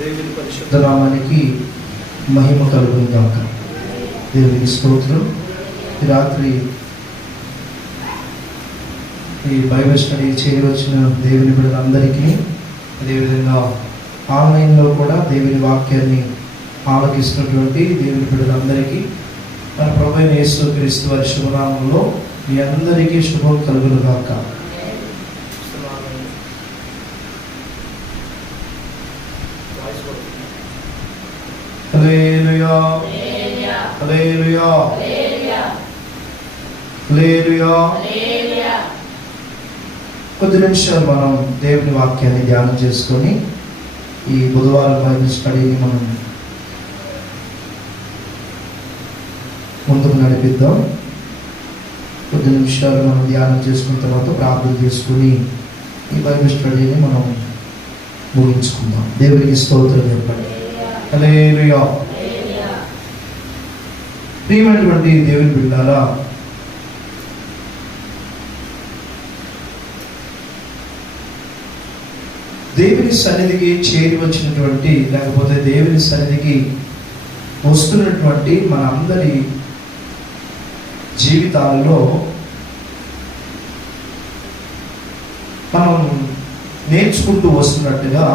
దేవుని పరిశుద్ధ నామానికి మహిమ కలుగును గాక. దేవునికి స్తోత్రం. ఈ రాత్రి ఈ బైబిల్ స్టడీ చేయవచ్చిన దేవుని బిడ్డలందరికీ, అదేవిధంగా ఆన్లైన్లో కూడా దేవుని వాక్యాన్ని ఆలకిస్తున్నటువంటి దేవుని బిడ్డలందరికీ మన ప్రభువైన యేసుక్రీస్తు వారి శుభనామంలో మీ అందరికీ శుభం కలుగును గాక. హల్లెలూయా హల్లెలూయా హల్లెలూయా. కొద్ది నిమిషాలు మనం దేవుని వాక్యాన్ని ధ్యానం చేసుకొని ఈ బుధవారం బైబిల్ స్టడీని మనం ముందుకు నడిపిద్దాం. కొద్ది నిమిషాలు మనం ధ్యానం చేసుకున్న తర్వాత ప్రార్థన చేసుకుని ఈ బైబిల్ స్టడీని మనం ముగించుకుందాం. దేవునికి స్తోత్రం చెప్పండి. హల్లెలూయా. ప్రియమైనటువంటి దేవుని బిడ్డలారా, దేవుని సన్నిధికి చేరి వచ్చినటువంటి, లేకపోతే దేవుని సన్నిధికి వస్తున్నటువంటి మన అందరి జీవితాల్లో మనం నేర్చుకుంటూ వస్తున్నట్టుగా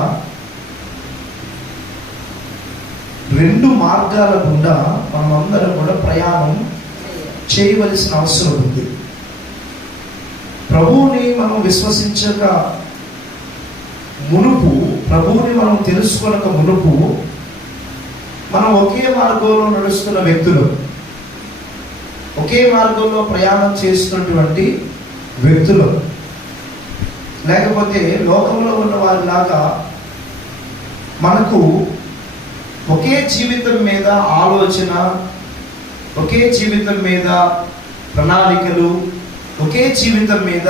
రెండు మార్గాల గుండా మనమందరం కూడా ప్రయాణం చేయవలసిన అవసరం ఉంది. ప్రభువుని మనం విశ్వసించక మునుపు, ప్రభువుని మనం తెలుసుకోనక మునుపు మనం ఒకే మార్గంలో నడుస్తున్న వ్యక్తులు, ఒకే మార్గంలో ప్రయాణం చేస్తున్నటువంటి వ్యక్తులు, లేకపోతే లోకంలో ఉన్న వారిలాగా మనకు ఒకే జీవితం మీద ఆలోచన, ఒకే జీవితం మీద ప్రణాళికలు, ఒకే జీవితం మీద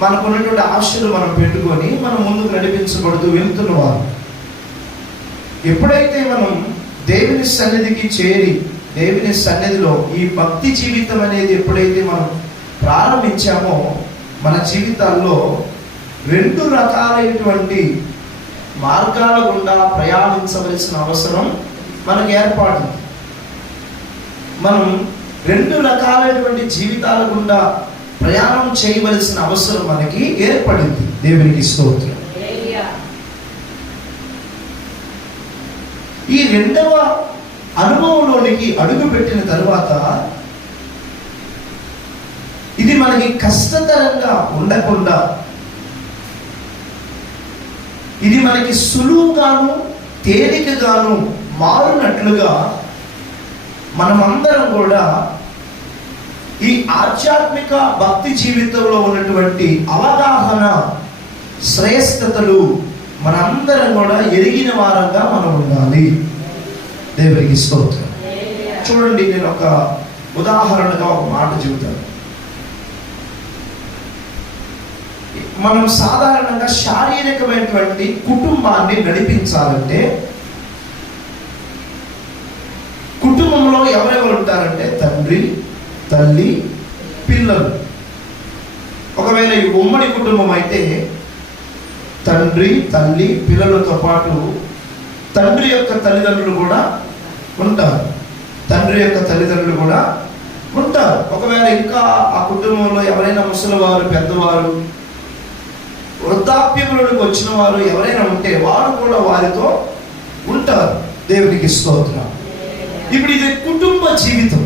మనకున్నటువంటి ఆశలు మనం పెట్టుకొని మనం ముందుకు నడిపించబడుతూ వెళ్తున్నవారు. ఎప్పుడైతే మనం దేవుని సన్నిధికి చేరి దేవుని సన్నిధిలో ఈ భక్తి జీవితం అనేది ఎప్పుడైతే మనం ప్రారంభించామో మన జీవితాల్లో రెండు రకాలైనటువంటి మార్గాల గుండా ప్రయాణించవలసిన అవసరం మనకు ఏర్పడింది. మనం రెండు రకాలైనటువంటి జీవితాల గుండా ప్రయాణం చేయవలసిన అవసరం మనకి ఏర్పడింది. దేవునికి స్తోత్రం. ఈ రెండవ అనుభవంలోనికి అడుగు పెట్టిన తరువాత ఇది మనకి కష్టతరంగా ఉండకుండా, ఇది మనకి సులువుగాను తేలికగాను మారునట్లుగా మనమందరం కూడా ఈ ఆధ్యాత్మిక భక్తి జీవితంలో ఉన్నటువంటి అవగాహన, శ్రేష్టతలు మనందరం కూడా ఎరిగిన వారంగా మనం ఉండాలి. దేవునికి స్తోత్రం. చూడండి, నేను ఒక ఉదాహరణగా ఒక మాట చెబుతాను. మనం సాధారణంగా శారీరకమైనటువంటి కుటుంబాన్ని నడిపించాలంటే కుటుంబంలో ఎవరెవరు ఉంటారంటే తండ్రి, తల్లి, పిల్లలు. ఒకవేళ ఈ ఉమ్మడి కుటుంబం అయితే తండ్రి, తల్లి, పిల్లలతో పాటు తండ్రి యొక్క తల్లిదండ్రులు కూడా ఉంటారు. తండ్రి యొక్క తల్లిదండ్రులు కూడా ఉంటారు. ఒకవేళ ఇంకా ఆ కుటుంబంలో ఎవరైనా ముసలివారు, పెద్దవారు, వృద్ధాప్యంలోకి వచ్చిన వారు ఎవరైనా ఉంటే వారు కూడా వారితో ఉంటారు. దేవునికి స్తోత్రం. ఇప్పుడు ఇది కుటుంబ జీవితం.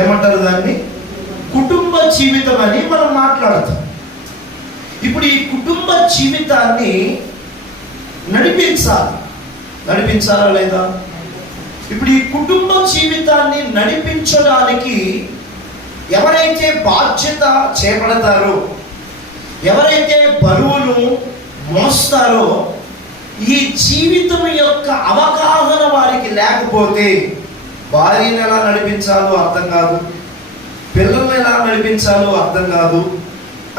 ఏమంటారు దాన్ని? కుటుంబ జీవితం అని మనం మాట్లాడతాం. ఇప్పుడు ఈ కుటుంబ జీవితాన్ని నడిపించాలా లేదా? ఇప్పుడు ఈ కుటుంబ జీవితాన్ని నడిపించడానికి ఎవరైతే బాధ్యత చేపడతారో, ఎవరైతే బరువును మోస్తారో, ఈ జీవితం యొక్క అవగాహన వారికి లేకపోతే భార్యను ఎలా నడిపించాలో అర్థం కాదు, పిల్లల్ని ఎలా నడిపించాలో అర్థం కాదు,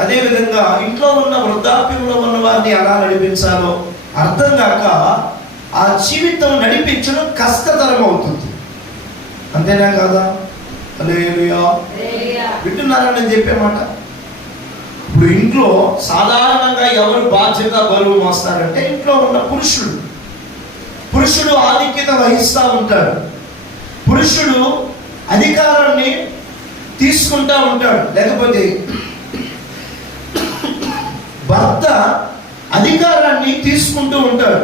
అదేవిధంగా ఇంట్లో ఉన్న వృద్ధాప్యంలో ఉన్న వారిని ఎలా నడిపించాలో అర్థం కాక ఆ జీవితం నడిపించడం కష్టతరం అవుతుంది. అంతేనా కాదా? హల్లెలూయా. వింటున్నారా నేను చెప్పే మాట? ఇప్పుడు ఇంట్లో సాధారణంగా ఎవరు బాధ్యత బరువు మోస్తారంటే ఇంట్లో ఉన్న పురుషుడు. పురుషుడు ఆధిక్యత వహిస్తూ ఉంటాడు, పురుషుడు అధికారాన్ని తీసుకుంటా ఉంటాడు, లేకపోతే భర్త అధికారాన్ని తీసుకుంటూ ఉంటాడు.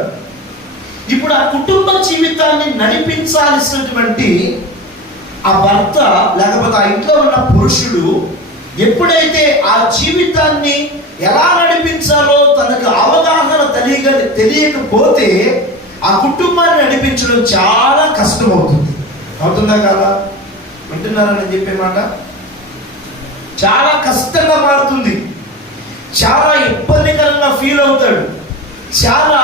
ఇప్పుడు ఆ కుటుంబ జీవితాన్ని నడిపించాల్సినటువంటి ఆ భర్త లేకపోతే ఆ ఇంట్లో ఉన్న పురుషుడు ఎప్పుడైతే ఆ జీవితాన్ని ఎలా నడిపించాలో తనకు అవగాహన తెలియకపోతే ఆ కుటుంబాన్ని నడిపించడం చాలా కష్టం అవుతుంది. అవుతుందా కాదా? వింటున్నారా నేను చెప్పే మాట? చాలా కష్టంగా మారుతుంది, చాలా ఇబ్బందికరంగా ఫీల్ అవుతాడు, చాలా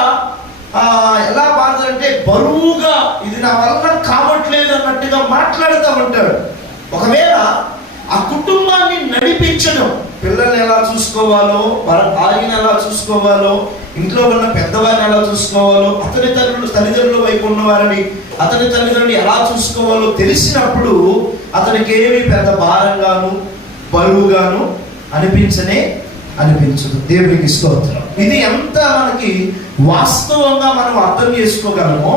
ఎలా మారుతుందంటే బరువుగా ఇది నా వల్ల కావట్లేదు అన్నట్టుగా మాట్లాడుతూ ఉంటాడు. ఒకవేళ ఆ కుటుంబాన్ని నడిపించడం, పిల్లల్ని ఎలా చూసుకోవాలో, భార్యను ఎలా చూసుకోవాలో, ఇంట్లో ఉన్న పెద్దవారిని ఎలా చూసుకోవాలో, అతని తల్లిదండ్రుల వైపు ఉన్న వారిని అతని తల్లిదండ్రులు ఎలా చూసుకోవాలో తెలిసినప్పుడు అతనికి ఏమీ పెద్ద భారంగాను బరువుగాను అనిపించదు. దేవునికి స్తోత్రం. ఇది ఎంత మనకి వాస్తవంగా మనం అర్థం చేసుకోగలమో,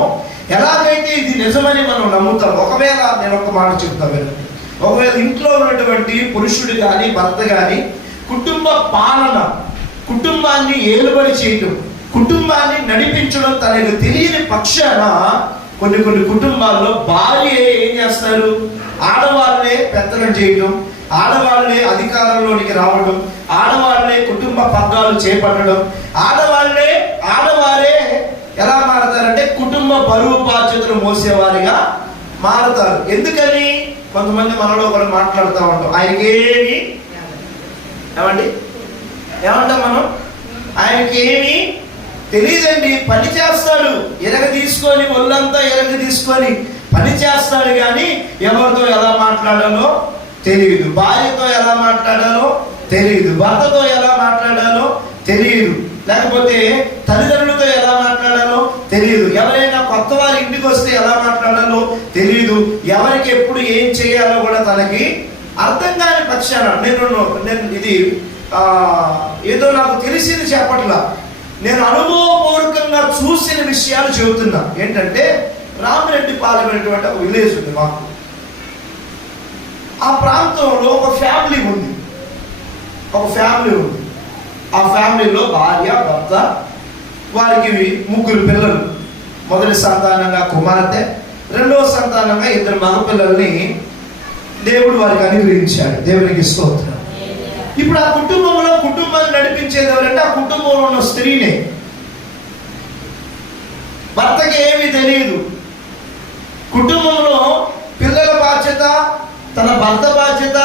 ఎలాగైతే ఇది నిజమని మనం నమ్ముతాం. ఒకవేళ నేను ఒక మాట చెప్తాను, ఒకవేళ ఇంట్లో ఉన్నటువంటి పురుషుడు కానీ భర్త కానీ కుటుంబ పాలన, కుటుంబాన్ని ఏలుబడి చేయటం, కుటుంబాన్ని నడిపించడం తనకు తెలియని పక్షాన కొన్ని కుటుంబాల్లో భార్య ఏం చేస్తారు, ఆడవాళ్ళే పెత్తనం చేయటం, ఆడవాళ్ళే అధికారంలోనికి రావడం, ఆడవాళ్ళే కుటుంబ పగ్గాలు చేపట్టడం, ఆడవారే ఎలా మారతారంటే కుటుంబ బరువు బాధ్యతలు మోసేవారిగా మారతారు. ఎందుకని? కొంతమంది మనలో ఒకరు మాట్లాడుతూ ఉంటాం, ఆయనకేమి ఏమంటాం మనం, ఆయనకేమి తెలియదండి, పని చేస్తాడు, ఒళ్ళంతా ఎరగ తీసుకొని పని చేస్తాడు, కానీ ఎవరితో ఎలా మాట్లాడాలో తెలియదు, భార్యతో ఎలా మాట్లాడాలో తెలియదు, భర్తతో ఎలా మాట్లాడాలో తెలియదు, లేకపోతే తల్లిదండ్రులతో ఎలా మాట్లాడాలో తెలియదు, ఎవరైనా కొత్త వారి ఇంటికి వస్తే ఎలా మాట్లాడాలో తెలియదు, ఎవరికి ఎప్పుడు ఏం చేయాలో కూడా తనకి అర్థం కాని పక్షాన నేను ఇది ఏదో నాకు తెలిసింది చెప్పట్లా, నేను అనుభవపూర్వకంగా చూసిన విషయాలు చెబుతున్నా. ఏంటంటే రామిరెడ్డిపాలెం అనేటువంటి ఒక విలేజ్ ఉంది మాకు. ఆ ప్రాంతంలో ఒక ఫ్యామిలీ ఉంది. ఆ ఫ్యామిలీలో భార్య భర్త, వారికి 3 పిల్లలు. మొదటి సంతానంగా కుమార్తె, రెండవ సంతానంగా 2 మగపిల్లల్ని దేవుడు వారికి అనుగ్రహించాడు. దేవునికి స్తోత్రం. ఇప్పుడు ఆ కుటుంబాన్ని నడిపించేది ఎవరంటే ఆ కుటుంబంలో ఉన్న స్త్రీనే. భర్తకి ఏమీ తెలియదు. కుటుంబంలో పిల్లల బాధ్యత, తన భర్త బాధ్యత,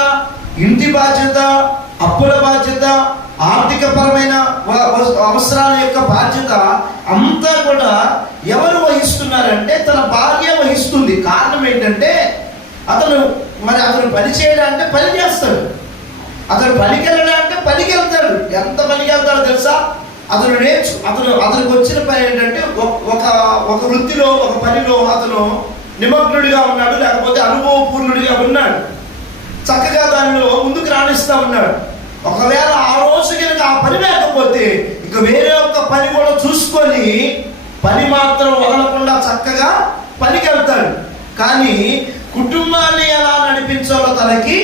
ఇంటి బాధ్యత, అప్పుల బాధ్యత, ఆర్థిక పరమైన అవసరాల యొక్క బాధ్యత అంతా కూడా ఎవరు వహిస్తున్నారంటే తన భార్య వహిస్తుంది. కారణం ఏంటంటే అతను పని చేయాలంటే పని చేస్తాడు, అతను పనికి వెళ్ళాలంటే పనికి వెళ్తాడు. ఎంత పనికి వెళ్తాడో తెలుసా? అతనికి వచ్చిన పని ఏంటంటే ఒక వృత్తిలో, ఒక పనిలో అతను నిమగ్నుడిగా ఉన్నాడు, లేకపోతే అనుభవపూర్ణుడిగా ఉన్నాడు, చక్కగా దానిలో ముందుకు రాణిస్తూ ఉన్నాడు. ఒకవేళ ఆ రోజు కనుక ఆ పని లేకపోతే ఇక వేరే ఒక పని కూడా చూసుకొని పని మాత్రం వదలకుండా చక్కగా పనికి వెళ్తాడు. కానీ కుటుంబాన్ని ఎలా నడిపించాలో తనకి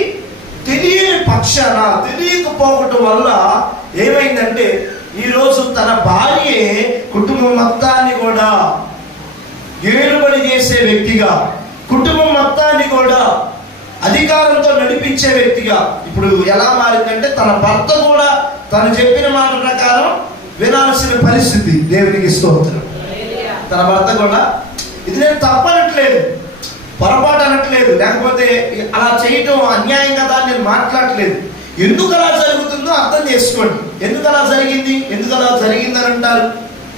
తెలియని పక్షాన, తెలియకపోవటం వల్ల ఏమైందంటే ఈరోజు తన భార్యే కుటుంబం మొత్తాన్ని కూడా ఏలుబడి చేసే వ్యక్తిగా, కుటుంబం మొత్తాన్ని కూడా అధికారంతో నడిపించే వ్యక్తిగా ఇప్పుడు ఎలా మారిందంటే తన భర్త కూడా తను చెప్పిన మాట ప్రకారం వినాల్సిన పరిస్థితి. దేవునికి స్తోత్రం. తన భర్త కూడా, ఇది నేను తప్పనట్లేదు, పొరపాటు అనట్లేదు, లేకపోతే అలా చేయటం అన్యాయం కదా అని నేను మాట్లాడట్లేదు. ఎందుకు అలా జరుగుతుందో అర్థం చేసుకోండి. ఎందుకు అలా జరిగిందని అంటారు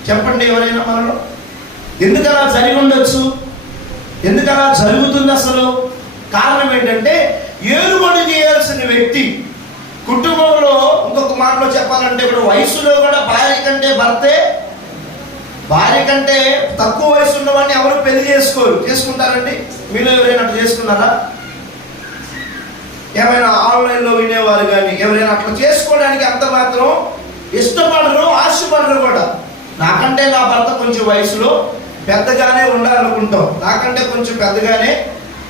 చెప్పండి ఎవరైనా మనలో? ఎందుకు అలా జరిగి ఉండొచ్చు? ఎందుకు అలా జరుగుతుంది? అసలు కారణం ఏంటంటే ఏలుబడి చేయాల్సిన వ్యక్తి కుటుంబంలో, ఇంకొక మాటలో చెప్పాలంటే ఇప్పుడు వయసులో కూడా భార్య కంటే తక్కువ వయసు ఉన్నవాడిని ఎవరు పెళ్లి చేసుకుంటారండి? మీలో ఎవరైనా అట్లా చేసుకున్నారా? ఏమైనా ఆన్లైన్లో వినేవారు కానీ ఎవరైనా అట్లా చేసుకోవడానికి అంత మాత్రం ఇష్టపడరు, ఆశపడరు కూడా. నాకంటే నా భర్త కొంచెం వయసులో పెద్దగానే ఉండాలనుకుంటాం. నాకంటే కొంచెం పెద్దగానే,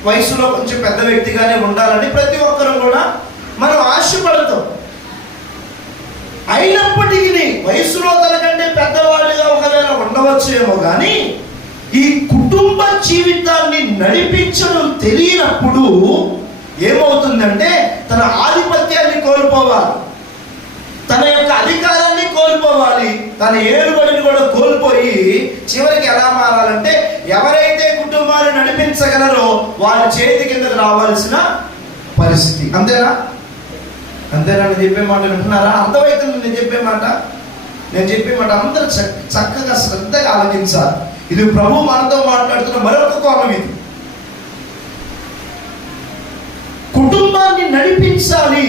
వయసులో కొంచెం పెద్ద వ్యక్తిగానే ఉండాలని ప్రతి ఒక్కరూ కూడా మనం ఆశపడతాం. అయినప్పటికీ వయసులో తనకంటే పెద్దవాడిగా ఒకవేళ ఉండవచ్చేమో కానీ ఈ కుటుంబ జీవితాన్ని నడిపించడం తెలియనప్పుడు ఏమవుతుందంటే తన ఆధిపత్యాన్ని కోల్పోవాలి, తన యొక్క అధికారాన్ని కోల్పోవాలి, తన ఏలుబడిని కూడా కోల్పోయి చివరికి ఎలా మారాలంటే ఎవరైతే కుటుంబాన్ని నడిపించగలరో వారి చేతి కిందకు రావాల్సిన పరిస్థితి. అంతేనా? అంతేనా? నేను చెప్పే మాట వింటున్నారా? అర్థమవుతుంది నేను చెప్పే మాట? నేను చెప్పే మాట అందరూ చక్కగా శ్రద్ధగా ఆలోచించాలి. ఇది ప్రభు మనతో మాట్లాడుతున్న మరొక కోణం. ఇది కుటుంబాన్ని నడిపించాలి.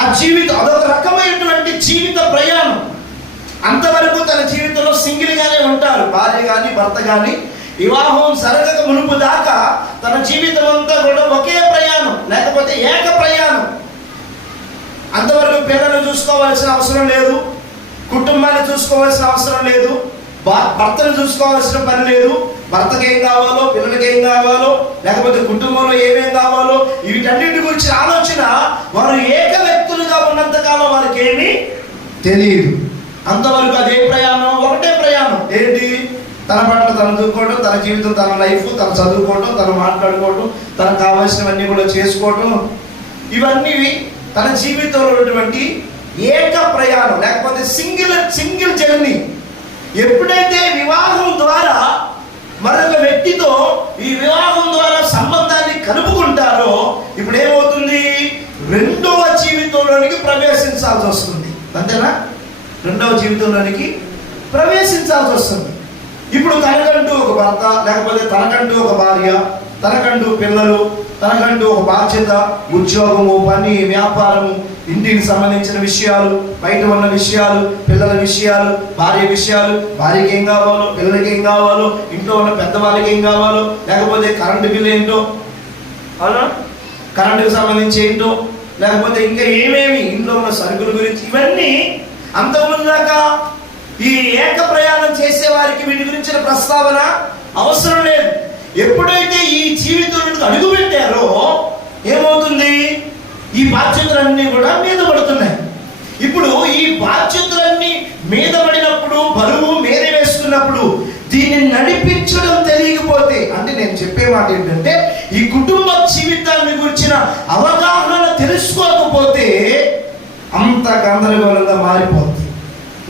ఆ జీవితం అదొక రకమైనటువంటి జీవిత ప్రయాణం. అంతవరకు తన జీవితంలో సింగిల్గానే ఉంటారు, భార్య కానీ భర్త కానీ. వివాహం జరగక మునుపు దాకా తన జీవితం అంతా కూడా ఒకే ప్రయాణం, లేకపోతే ఏక ప్రయాణం. అంతవరకు పిల్లలు చూసుకోవాల్సిన అవసరం లేదు, కుటుంబాన్ని చూసుకోవాల్సిన అవసరం లేదు, భర్తను చూసుకోవాల్సిన పని లేదు. భర్తకి ఏం కావాలో, పిల్లలకి ఏం కావాలో, లేకపోతే కుటుంబంలో ఏమేం కావాలో వీటన్నిటి గురించి ఆలోచన వారు ఏక వ్యక్తులుగా ఉన్నంత కాలం వారికి ఏమీ తెలియదు. అంతవరకు అదే ప్రయాణం, ఒకటే ప్రయాణం. ఏంటి? తన పట్ల తను చదువుకోవడం, తన జీవితం, తన లైఫ్, తను చదువుకోవడం, తను మాట్లాడుకోవడం, తనకు కావాల్సినవన్నీ కూడా చేసుకోవడం, ఇవన్నీ తన జీవితంలో ఉన్నటువంటి ఏక ప్రయాణం, లేకపోతే సింగిల్ జర్నీ. ఎప్పుడైతే వివాహం ద్వారా మరొక వ్యక్తితో ఈ వివాహం ద్వారా సంబంధాన్ని కలుపుకుంటారో ఇప్పుడు ఏమవుతుంది? రెండవ జీవితంలోనికి ప్రవేశించాల్సి వస్తుంది. అంతేనా? రెండవ జీవితంలోనికి ప్రవేశించాల్సి వస్తుంది. ఇప్పుడు తనకంటూ ఒక భర్త, లేకపోతే తనకంటూ ఒక భార్య, తనకంటూ పిల్లలు, తనకంటూ ఒక బాధ్యత, ఉద్యోగము, పని, వ్యాపారము, ఇంటికి సంబంధించిన విషయాలు, బయట ఉన్న విషయాలు, పిల్లల విషయాలు, భార్య విషయాలు, భార్యకి ఏం కావాలో, పిల్లలకి ఏం కావాలో, ఇంట్లో ఉన్న పెద్దవాళ్ళకి ఏం కావాలో, లేకపోతే కరెంటు బిల్లు ఏంటో, అవునా, కరెంటుకు సంబంధించి ఏంటో, లేకపోతే ఇంకా ఏమేమి ఇంట్లో ఉన్న సరుకుల గురించి, ఇవన్నీ అంతకుముందు దాకా ఈ ఏక ప్రయాణం చేసే వారికి వీటి గురించిన ప్రస్తావన అవసరం లేదు. ఎప్పుడైతే ఈ జీవితంలో అడుగు పెట్టారో ఏమవుతుంది? ఈ బాధ్యతలన్నీ కూడా మీద పడుతున్నాయి. ఇప్పుడు ఈ బాధ్యతలన్నీ మీద పడినప్పుడు, బరువు మీద వేసుకున్నప్పుడు దీన్ని నడిపించడం తెలియకపోతే, అంటే నేను చెప్పే మాట ఏంటంటే ఈ కుటుంబ జీవితాన్ని గురించిన అవగాహన తెలుసుకోకపోతే అంత గందరగోళంగా మారిపోతుంది.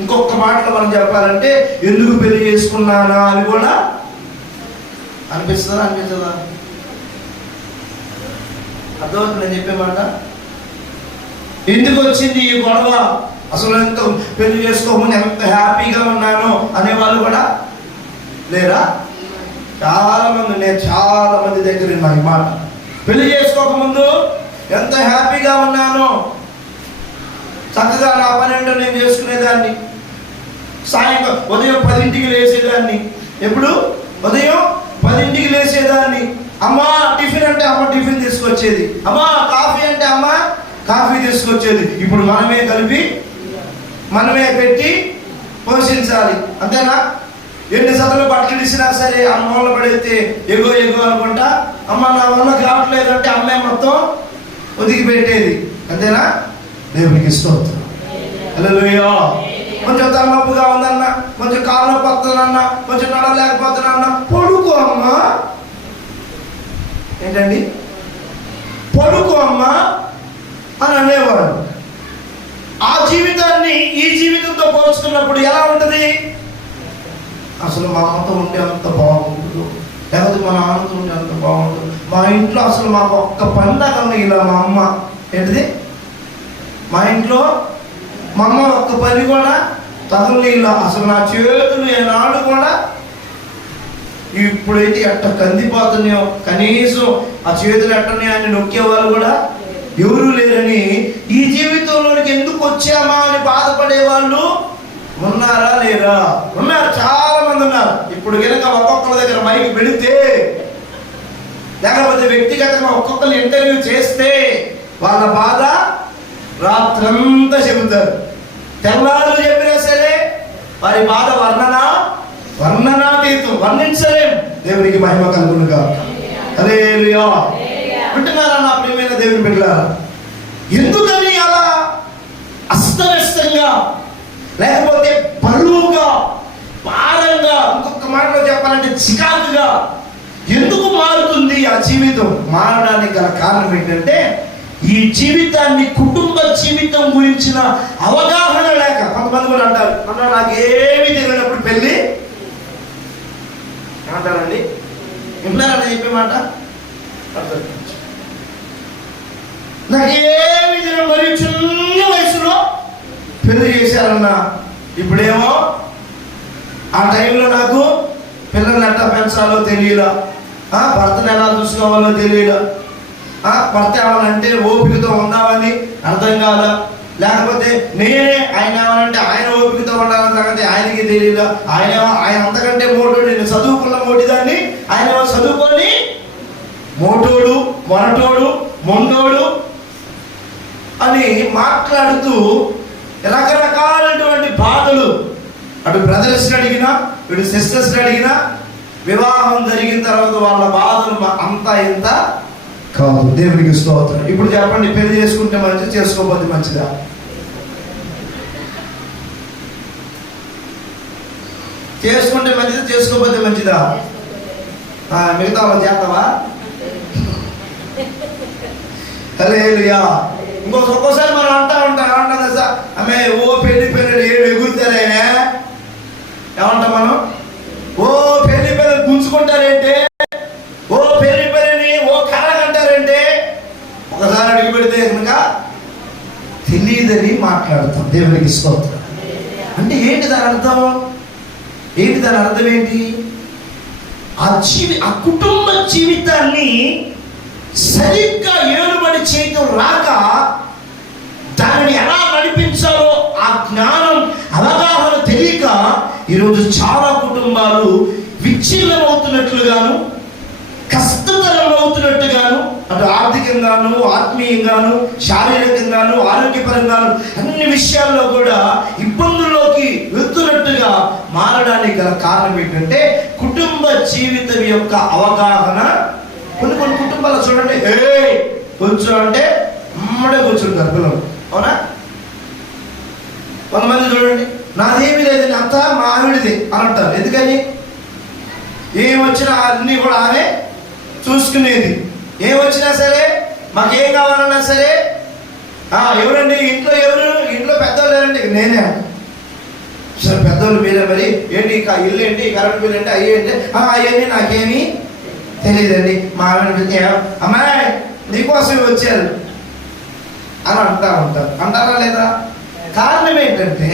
ఇంకొక మాటలో మనం చెప్పాలంటే ఎందుకు పెళ్లి చేసుకున్నానా అని కూడా అనిపిస్తుందా? అనిపించదా? అర్థమవుతుంది నేను చెప్పే మాట? ఎందుకు వచ్చింది ఈ గొడవ? అసలు ఎంత పెళ్లి చేసుకోమని ఎంత హ్యాపీగా ఉన్నాను అనేవాళ్ళు కూడా లేరా? చాలా మంది, నేను చాలా మంది దగ్గర విన్నా ఈ మాట. పెళ్లి చేసుకోకముందు ఎంత హ్యాపీగా ఉన్నాను, చక్కగా నా పని ఏంటో నేను చేసుకునేదాన్ని, సాయంత్రం ఉదయం 10ంటికి లేచేదాన్ని. ఎప్పుడు? ఉదయం 10ంటికి లేచేదాన్ని. అమ్మ టిఫిన్ అంటే అమ్మ టిఫిన్ తీసుకొచ్చేది, అమ్మ కాఫీ అంటే అమ్మ కాఫీ తీసుకొచ్చేది. ఇప్పుడు మనమే కలిపి మనమే పెట్టి పోషించాలి. అంతేనా? ఎన్ని సతలు బట్టలు ఇచ్చినా సరే అమ్మ వల్ల పడితే ఎగో అనుకుంటా, అమ్మ నా వల్ల కావట్లేదు అంటే అమ్మే మొత్తం ఒదిగి పెట్టేది. అంతేనా? దేవునికి స్తోత్రం. హల్లెలూయా. కొంచెం తలనొప్పిగా ఉందన్నా, కొంచెం కాలు నొప్పి వస్తుందన్నా, కొంచెం నడవలేకపోతున్నా, పడుకో అమ్మా. ఏంటండి? పడుకో అమ్మా అని అనేవాడు. ఆ జీవితాన్ని ఈ జీవితంతో పోల్చుకున్నప్పుడు ఎలా ఉంటుంది? అసలు మా అమ్మతో ఉంటే అంత బాగుంటుంది, లేకపోతే మా నాన్నతో ఉంటే అంత బాగుంటుంది. మా ఇంట్లో అసలు మాకు ఒక్క పండగ ఇలా మా అమ్మ ఏంటిది, మా ఇంట్లో మా అమ్మ ఒక్క పని కూడా తగలు ఇలా, అసలు నా చేతులు ఏనాడు కూడా ఇప్పుడైతే ఎట్ట కందిపోతున్నాయో, కనీసం ఆ చేతులు ఎట్టన్నాయో అని నొక్కే వాళ్ళు కూడా ఎవరు లేరని ఈ జీవితంలోనికి ఎందుకు వచ్చామా అని బాధపడే వాళ్ళు ఉన్నారా లేరా? ఉన్నారు, చాలా మంది ఉన్నారు. ఇప్పుడు కనుక ఒక్కొక్కరి దగ్గర మైకి పెడితే, లేకపోతే వ్యక్తిగతంగా ఒక్కొక్కరు ఇంటర్వ్యూ చేస్తే వాళ్ళ బాధ రాత్రంతా చెబుతారు. తెల్లారు చెప్పినా సరే వారి బాధ వర్ణన వర్ణనాతీతం, వర్ణించలేం. దేవునికి మహిమ కలుగునుగా. హల్లెలూయా. వింటున్నారా నా ప్రియమైన దేవుని బిడ్డలారా? ఎందుకని అలా అస్తవ్యస్తంగా, లేకపోతే బరువుగా, భారంగా, ఇంకొక మాటలో చెప్పాలంటే చికాకుగా ఎందుకు మారుతుంది ఆ జీవితం? మారడానికి గల కారణం ఏంటంటే ఈ జీవితాన్ని, కుటుంబ జీవితం గురించిన అవగాహన లేక. కొంతమంది కూడా అంటారు, నాకేమి తెలియనప్పుడు పెళ్ళి అంటారండి. విన్నారని చెప్పే మాట? నాకేమి తెలియదు, మరి చిన్న వయసులో పెళ్లి చేశారన్నా. ఇప్పుడేమో ఆ టైంలో నాకు పిల్లల్ని ఎట్లా పెంచాలో తెలియలా, భర్తను ఎలా చూసుకోవాలో తెలియలా, భర్త ఏమనంటే ఓపికతో ఉందామని అర్థం కాదా, లేకపోతే నేనే ఆయన ఏమనంటే ఆయన ఓపికతో ఉండాలని సంగతి ఆయనకి తెలియదా. ఆయన అంతకంటే మోటోడు, నేను చదువుకున్న మోటిదాన్ని, ఆయన చదువుకొని మోటోడు, మొరటోడు, మొండోడు అని మాట్లాడుతూ రకరకాలైనటువంటి బాధలు. అటు బ్రదర్స్ని అడిగినా, ఇటు సిస్టర్స్ని అడిగినా, వివాహం జరిగిన తర్వాత వాళ్ళ బాధలు అంతా ఇంత కాదు. దేవునికి స్తోత్రం. ఇప్పుడు చెప్పండి, పెళ్లి చేసుకుంటే మంచిది, చేసుకోకపోతే మంచిదా? చేసుకుంటే మంచిదా, చేసుకోకపోతే మంచిదా? మిగతా వాళ్ళు చేస్తావా? హల్లెలూయా. ఒక్కోసారి మనం అంటా ఉంటాం, ఏమంటాం సార్, ఆమె ఓ పెళ్లి పిల్లలు ఏడు ఎగురుతారే, ఏమంటాం మనం? ఓ పెళ్లి పిల్లలు గుంజుకుంటారేంటే, ఓ పెళ్లి పిల్లని ఓ కళ్ళకంటారంటే, ఒకసారి అడిగి పెడితే కనుక తెలియదని మాట్లాడతాం. దేవునికి స్తోత్రం. అంటే ఏంటి దాని అర్థం? ఏంటి దాని అర్థం? ఏంటి? ఆ కుటుంబ జీవితాన్ని సరిగ్గా ఏలుబడి చేయటం రాక, దానిని ఎలా నడిపించాలో ఆ జ్ఞానం, అవగాహన తెలియక ఈరోజు చాలా కుటుంబాలు విచ్ఛిన్నమవుతున్నట్లుగాను, కష్టతరమవుతున్నట్టుగాను, అటు ఆర్థికంగాను, ఆత్మీయంగాను, శారీరకంగాను, ఆరోగ్యపరంగాను అన్ని విషయాల్లో కూడా ఇబ్బందుల్లోకి వెళ్తున్నట్టుగా మారడానికి గల కారణం ఏంటంటే కుటుంబ జీవితం యొక్క అవగాహన. కొన్ని కుటుంబాలు చూడండి, కొంచెం అంటే అమ్మడే కూర్చుంటారు పిల్లలు, అవునా? కొంతమంది చూడండి, నాదేమీ లేదని అంతా మా ఆవిడది అని అంటారు. ఎందుకని? ఏమొచ్చినా అన్నీ కూడా ఆమె చూసుకునేది. ఏమొచ్చినా సరే, మాకేం కావాలన్నా సరే, ఎవరండి ఇంట్లో, ఎవరు ఇంట్లో పెద్దవాళ్ళు లేరండి, నేనే. సరే పెద్దవాళ్ళు మీరే, మరి ఏంటి ఇల్లు ఏంటి, కరెంట్ బిల్ ఏంటి, అయ్యేంటి, అవన్నీ నాకేమీ తెలియదండి. మా ఆవిడ అమ్మాయి నీకోసం వచ్చారు అని అంటా ఉంటారు. అంటారా లేదా? కారణం ఏంటంటే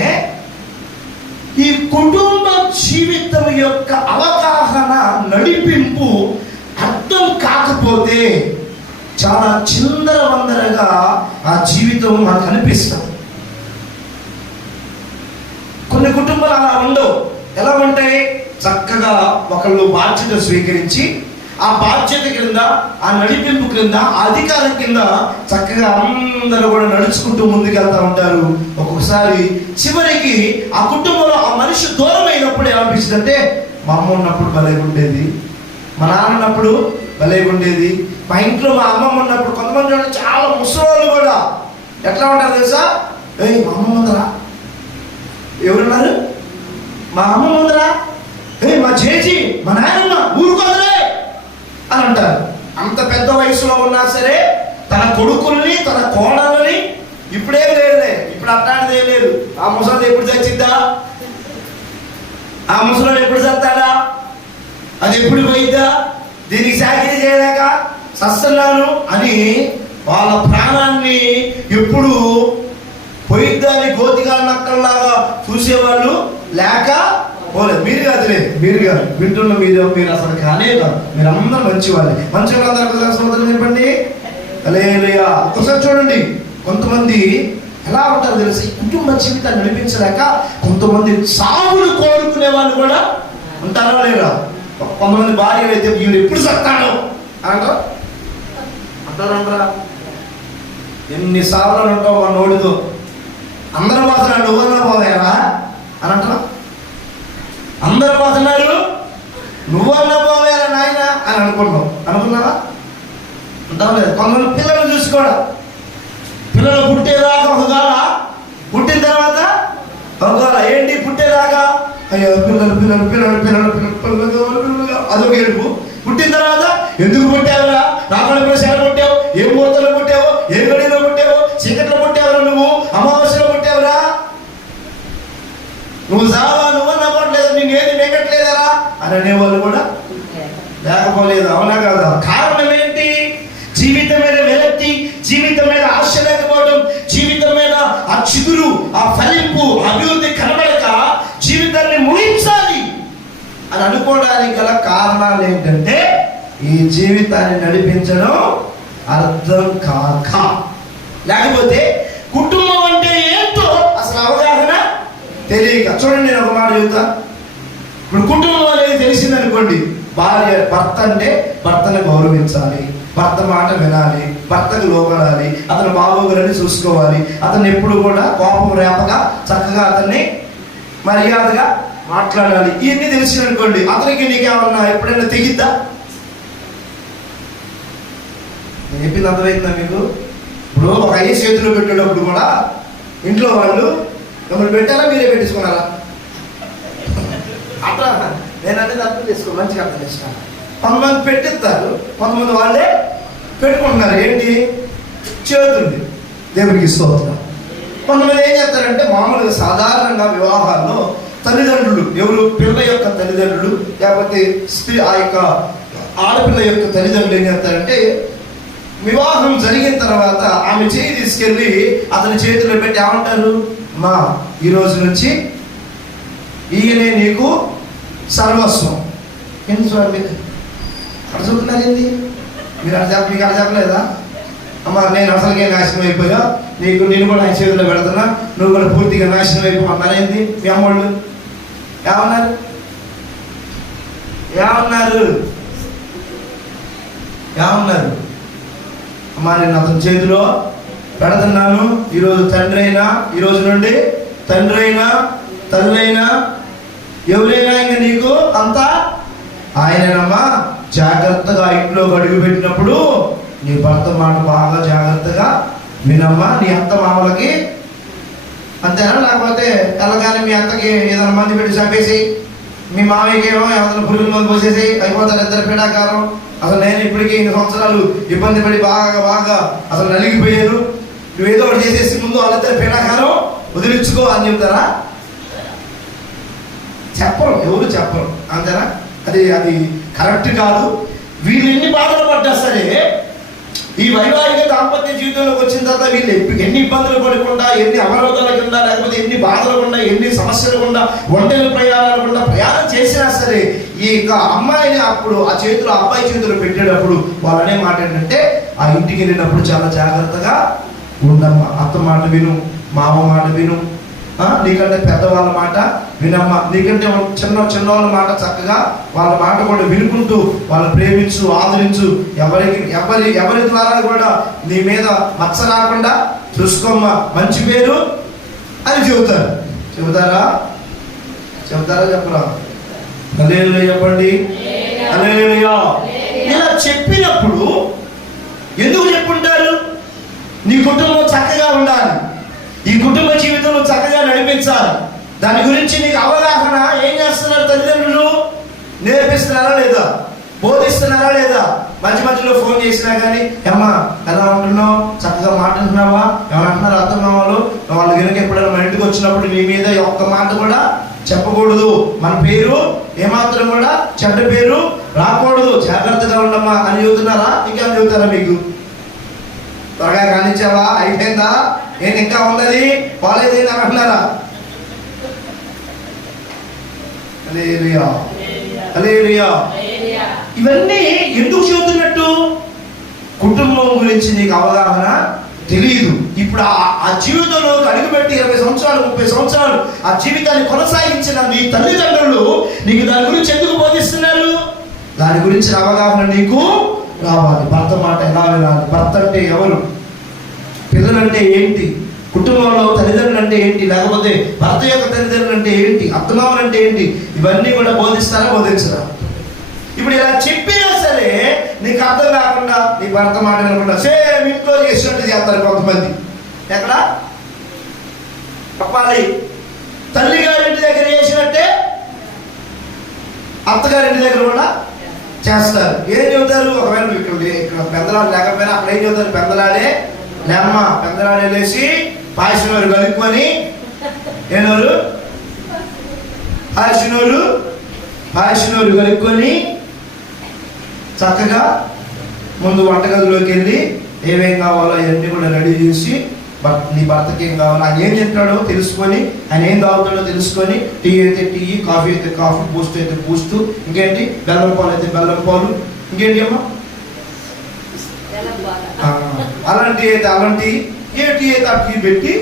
ఈ కుటుంబ జీవితం యొక్క అవగాహన, నడిపింపు అర్థం కాకపోతే చాలా చిందరవందరగా ఆ జీవితం మనకు అనిపిస్తుంది. కొన్ని కుటుంబాలు అలా ఉండవు. ఎలా ఉంటాయి? చక్కగా ఒకళ్ళు బాధ్యత స్వీకరించి ఆ బాధ్యత కింద, ఆ నడిపింపు కింద, ఆ అధికారం కింద చక్కగా అందరూ కూడా నడుచుకుంటూ ముందుకెళ్తా ఉంటారు. ఒక్కొక్కసారి చివరికి ఆ కుటుంబంలో ఆ మనిషి దూరం అయినప్పుడు ఏమనిపిస్తుంది అంటే, మా అమ్మ ఉన్నప్పుడు భలే ఉండేది, మా నాన్న ఉన్నప్పుడు భలే ఉండేది, మా ఇంట్లో మా అమ్మమ్మ ఉన్నప్పుడు. కొంతమంది చాలా ముసలోళ్ళు కూడా ఎట్లా ఉంటారు తెలుసా? మా అమ్మ ముందరా ఎవరున్నారు? మా అమ్మ ముందరా, మా చేచి, మా నాయనమ్మ ఊరుకోదరే అని అంటారు. అంత పెద్ద వయసులో ఉన్నా సరే తన కొడుకుల్ని, తన కోడలని, ఇప్పుడేం లేదులే, ఇప్పుడు అట్లాంటిదే లేదు. ఆ ముసలి ఎప్పుడు చచ్చిద్దా, ఆ ముసలోడు ఎప్పుడు చస్తాడా, అది ఎప్పుడు పోయిద్దా, దీనికి సాకిరీ చేయలేక సస్తున్నాను అని వాళ్ళ ప్రాణాన్ని ఎప్పుడు పోయిద్దా అని గోతిగా నక్కల్లాగా చూసేవాళ్ళు లేక పోలేదు. మీరు కాదులే, మీరు కాదు, వింటున్న మీరు అసలు కానే కాదు. మీరు అందరూ మంచి వాళ్ళే. మంచి వాళ్ళందరూ ఒకసారి సోదరులు చెప్పండి హల్లెలూయా. ఒకసారి చూడండి, కొంతమంది ఎలా ఉంటారో తెలుసు, ఈ కుటుంబ జీవితాన్ని నడిపించలేక కొంతమంది సాగులు కోరుకునే వాళ్ళు కూడా ఉంటారా లేరా? కొంతమంది భార్యలు అయితే వీడు ఎప్పుడు చస్తాడు అంటారా? ఎన్నిసార్లు ఉంటావు మా నోడితో, అందరూ మాత్రం నువ్వన్నా పోయావా అని అంటారా? అందరూ పోతున్నారు, నువ్వన్నా పోవేరా నాయన అని అనుకున్నావా? అంటావు లేదు. కొంతమంది పిల్లలు చూసుకోవడం, పిల్లలు పుట్టేదాకా ఒక గాల, పుట్టిన తర్వాత ఒక గాల. ఏంటి పుట్టేదాకా? అయ్యో పిల్లలు పిల్లలు పిల్లలు పిల్లలు పిల్లలు పిల్లలు అదొక ఏడుపు. పుట్టిన తర్వాత ఎందుకు పుట్టావురా, నా కడుపులో సెల పుట్టావు, ఏ ముహూర్తంలో పుట్టావు, ఏ గడిలో పుట్టావు, చీకట్లో పుట్టావురా, నువ్వు అమావాస్యలో పుట్టావురా, నువ్వు సావా, నువ్వు నవ్వట్లేదు, నేను ఏది మిగట్లేదరా అని అనేవాళ్ళు కూడా లేకపోలేదు. అవునా కదా? కారణం ఏంటి? జీవితం మీద విరక్తి, జీవితం మీద ఆశ లేకపోవడం, జీవితం మీద ఆ చిగురు, ఆ ఫలింపు, అభివృద్ధి కనబడక జీవితాన్ని ముగించాలి అని అనుకోవడానికి గల కారణాలు ఏంటంటే ఈ జీవితాన్ని నడిపించడం అర్థం కాక, లేకపోతే కుటుంబం అంటే ఏంటో అసలు అవగాహన తెలియక. చూడండి, నేను ఒక మాట చెబుతా. ఇప్పుడు కుటుంబం అనేది తెలిసిందనుకోండి, భర్త అంటే భర్తను గౌరవించాలి, భర్త మాట వినాలి, భర్తకు లోబడాలి, అతను బాగోగులని చూసుకోవాలి, అతను ఎప్పుడు కూడా కోపం రేపగా చక్కగా అతన్ని మర్యాదగా మాట్లాడాలి. ఇవన్నీ తెలిసిందనుకోండి, అతనికి నీకేమన్నా ఎప్పుడైనా తెగిద్దా? నేను చెప్పింది అర్థమైందా మీకు? ఇప్పుడు ఒక అయ్యే చేతిలో పెట్టేటప్పుడు కూడా ఇంట్లో వాళ్ళు మిమ్మల్ని పెట్టారా, మీరే పెట్టించుకున్నారా? అట్లా నేనంటే అర్థం చేసుకో, మంచిగా అర్థం చేసుకోవాలి. కొంతమంది పెట్టిస్తారు, కొంతమంది వాళ్ళే పెట్టుకుంటున్నారు. ఏంటి? చేతుంది. దేవునికి స్తోత్రం. కొంతమంది ఏం చేస్తారంటే మామూలుగా సాధారణంగా వివాహాల్లో తల్లిదండ్రులు, ఎవరు పిల్ల యొక్క తల్లిదండ్రులు లేకపోతే స్త్రీ ఆ యొక్క ఆడపిల్ల యొక్క తల్లిదండ్రులు ఏం చేస్తారంటే వివాహం జరిగిన తర్వాత ఆమె చేయి తీసుకెళ్ళి అతని చేతిలో పెట్టి ఏమంటారు? మా ఈ రోజు నుంచి ఈయనే నీకు సర్వస్వం. ఏంటి స్వామి అక్కడ చూస్తున్నారు? ఏంది మీరు మీకు అలా చెప్పలేదా? అమ్మ నేను అసలుకే నాశనం అయిపోయా, నేను కూడా ఆయన చేతిలో పెడుతున్నా, నువ్వు కూడా పూర్తిగా నాశనం అయిపో అన్నారేంటి? మీ అమ్మోళ్ళు ఏమన్నారు? అమ్మా నేను అతని చేతిలో పెడుతున్నాను, ఈరోజు తండ్రి అయినా, ఈ రోజు నుండి తండ్రి అయినా తల్లి అయినా ఎవరైనా ఇంకా నీకు అంతా ఆయననమ్మా. జాగ్రత్తగా ఇంట్లో అడుగు పెట్టినప్పుడు నీ భర్త మాట బాగా జాగ్రత్తగా వినమ్మా. నీ అత్త మామలకి అంతేనా? లేకపోతే తెల్లగానే మీ అత్తకి ఏదైనా మంది పెట్టి చంపేసి, మీ మామయ్యకి ఏమో ఏదైనా పురుగుల మంది పోసేసి అయిపోతారు ఇద్దరు పీడాకారం. అసలు నేను ఇప్పటికీ 2 సంవత్సరాలు ఇబ్బంది పడి బాగా అసలు నలిగిపోయాను, నువ్వేదో ఒకటి చేసేసి ముందు వాళ్ళిద్దరు పీడాకారం వదిలించుకో అని చెప్తారా? చెప్పరు, ఎవరు చెప్పరు. అంతేనా? అది కరెక్ట్ కాదు. వీళ్ళు ఎన్ని బాధలు పడ్డా సరే ఈ వైవాహిక దాంపత్య జీవితంలోకి వచ్చిన తర్వాత వీళ్ళు ఎన్ని ఇబ్బందులు పడకుండా, ఎన్ని అవరోధాల కింద, లేకపోతే ఎన్ని బాధలు గుండా, ఎన్ని సమస్యలు గుండా, ఒంటరి ప్రయాణాలు గుండా ప్రయాణం చేసినా సరే ఈ అమ్మాయిని అప్పుడు ఆ చేతులు అబ్బాయి చేతులు పెట్టేటప్పుడు వాళ్ళు అనే మాట ఏంటంటే, ఆ ఇంటికి వెళ్ళినప్పుడు చాలా జాగ్రత్తగా ఉండమ్మా, అత్త మాట విను, మామ మాట విను, నీకంటే పెద్దవాళ్ళ మాట వినమ్మా, నీకంటే చిన్నవాళ్ళ మాట చక్కగా వాళ్ళ మాట కూడా వినుకుంటూ వాళ్ళు ప్రేమించు, ఆదరించు, ఎవరి ద్వారా కూడా నీ మీద మచ్చ రాకుండా చూసుకోమ్మా, మంచి పేరు అని చెబుతారా చెప్పరా? హల్లెలూయా చెప్పండి. హల్లెలూయా. ఇలా చెప్పినప్పుడు ఎందుకు చెప్పుంటారు? నీ కుటుంబం చక్కగా ఉండాలి, ఈ కుటుంబ జీవితంలో చక్కగా నడిపించాలి, దాని గురించి నీకు అవగాహన ఏం చేస్తున్నారు తల్లిదండ్రులు? నేర్పిస్తున్నారా లేదా? బోధిస్తున్నారా లేదా? మధ్యలో ఫోన్ చేసినా కానీ అమ్మా ఎలా ఉంటున్నావు, చక్కగా మాట్లాడుతున్నావా, ఏమంటున్నారు అత్తమామలు? వాళ్ళు కనుక ఎప్పుడైనా మన ఇంటికి వచ్చినప్పుడు నీ మీద ఒక్క మాట కూడా చెప్పకూడదు, మన పేరు ఏమాత్రం కూడా చెడ్డ పేరు రాకూడదు, జాగ్రత్తగా ఉండమ్మా అని చెబుతున్నారా? ఇంకేం చెబుతారా మీకు? త్వరగా కానిచ్చావా, అయిపోయిందా, నేను ఇంకా ఉన్నది కాలేజ్ అంటున్నారా? హల్లెలూయా. హల్లెలూయా. ఇవన్నీ ఎందుకు చెబుతున్నట్టు? కుటుంబం గురించి నీకు అవగాహన తెలియదు. ఇప్పుడు ఆ జీవితంలో అడుగుపెట్టి 20 సంవత్సరాలు 30 సంవత్సరాలు ఆ జీవితాన్ని కొనసాగించిన నీ తల్లిదండ్రులు నీకు దాని గురించి ఎందుకు బోధిస్తున్నారు? దాని గురించి అవగాహన నీకు రావాలి. భర్త మాట ఎలా వినాలి, భర్త అంటే ఎవరు, పిల్లలంటే ఏంటి, కుటుంబంలో తల్లిదండ్రులు అంటే ఏంటి, లేకపోతే భర్త యొక్క తల్లిదండ్రులు అంటే ఏంటి, అత్తమామలు అంటే ఏంటి, ఇవన్నీ కూడా బోధిస్తారా బోధించరా? ఇప్పుడు ఇలా చెప్పినా సరే నీకు అర్థం కాకుండా నీ భర్త మాట వినకుండా సేమ్ ఇంట్లో చేసినట్టు చేస్తారు కొంతమంది. ఎక్కడ చెప్పాలి? తల్లిగారింటి దగ్గర చేసినట్టే అత్తగారింటి దగ్గర కూడా చేస్తారు. ఏం చెబుతారు? ఒకవేళ ఇక్కడ పెందలాడు లేకపోయినా అక్కడ ఏం చెబుతారు? పెందలాడే లేమ్మ, పెందలాడే లేచి పాయసినోరు కలుపుకొని ఏనోరు పాయసినోరు కలుపుకొని చక్కగా ముందు వంటగదిలోకి వెళ్ళి ఏమేం కావాలో అవన్నీ కూడా రెడీ చేసి నీ భర్తకి ఏం కావాలో ఆయన ఏం చెప్తాడో తెలుసుకొని, ఆయన ఏం తాగుతాడో తెలుసుకొని, టీ అయితే టీ, కాఫీ అయితే కాఫీ, బూస్ట్ అయితే బూస్ట్, ఇంకేంటి బెల్లం పాలు అయితే బెల్లం పాలు, ఇంకేంటి అమ్మా అలాంటి అయితే అలాంటి, ఏ టీ అయితే ఆ టీ పెట్టి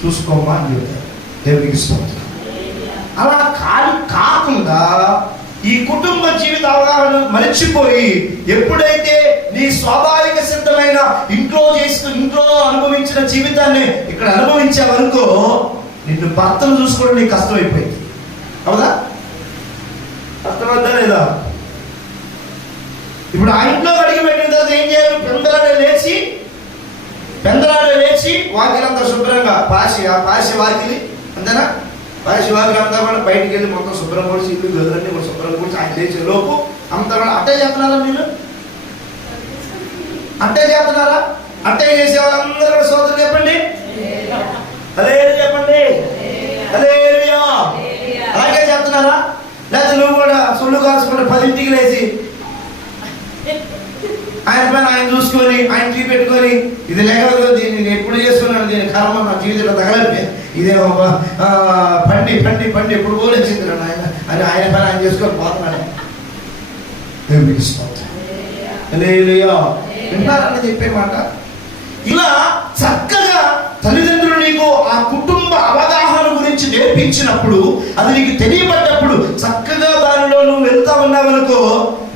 చూసుకోమ్మా అని చెప్తారు. దేవునికి ఇష్టం. అలా కాకుండా ఈ కుటుంబ జీవిత అవగాహన మరిచిపోయి ఎప్పుడైతే నీ స్వాభావిక సిద్ధమైన ఇంట్లో అనుభవించిన జీవితాన్ని ఇక్కడ అనుభవించావనుకో, నిన్ను భర్తను చూసుకోవడం నీకు కష్టమైపోయింది. అవునా? కష్టమవుతా లేదా? ఇప్పుడు ఆ ఇంట్లో అడిగి పెట్టిన తర్వాత ఏం చేయాలి? పెందలాడే లేచి వాకిలంతా శుభ్రంగా పాసి వాకిలి అంతేనా? పాసి వాకిలి అంతా కూడా బయటికి వెళ్ళి మొత్తం శుభ్రం కొడిచి ఇల్లు గదులన్నీ కూడా శుభ్రం కొడిచి ఆయన లేచే లోపు అంతా కూడా అట్టే చేస్తున్నారా? మీరు అట్టే చేస్తున్నారా? అట్టే చేసే వాళ్ళందరూ కూడా సోదరులు చెప్పండి, హల్లెలూయా చెప్పండి, హల్లెలూయా. అలాగే చేస్తున్నారా? లేదా నువ్వు కూడా సొల్లు కాల్చుకుంటే 10ంటికి లేచి ఆయన పైన ఆయన చూసుకొని ఆయన టీ పెట్టుకొని, ఇది లేకపోతే దీన్ని ఎప్పుడు చేస్తున్నాడు, దీని కర్మ నా జీవితంలో తగలే, ఇదే పండి ఎప్పుడు పోలేసింది ఆయన అని ఆయన పైన ఆయన చేసుకొని పోతున్నాడు. వింటారని చెప్పే మాట. ఇలా చక్కగా తల్లిదండ్రులు నీకు ఆ కుటుంబ అవగాహన గురించి నేర్పించినప్పుడు, అది నీకు తెలియబడ్డప్పుడు చక్కగా దానిలో నువ్వు వెళ్తా ఉన్నావనుకో,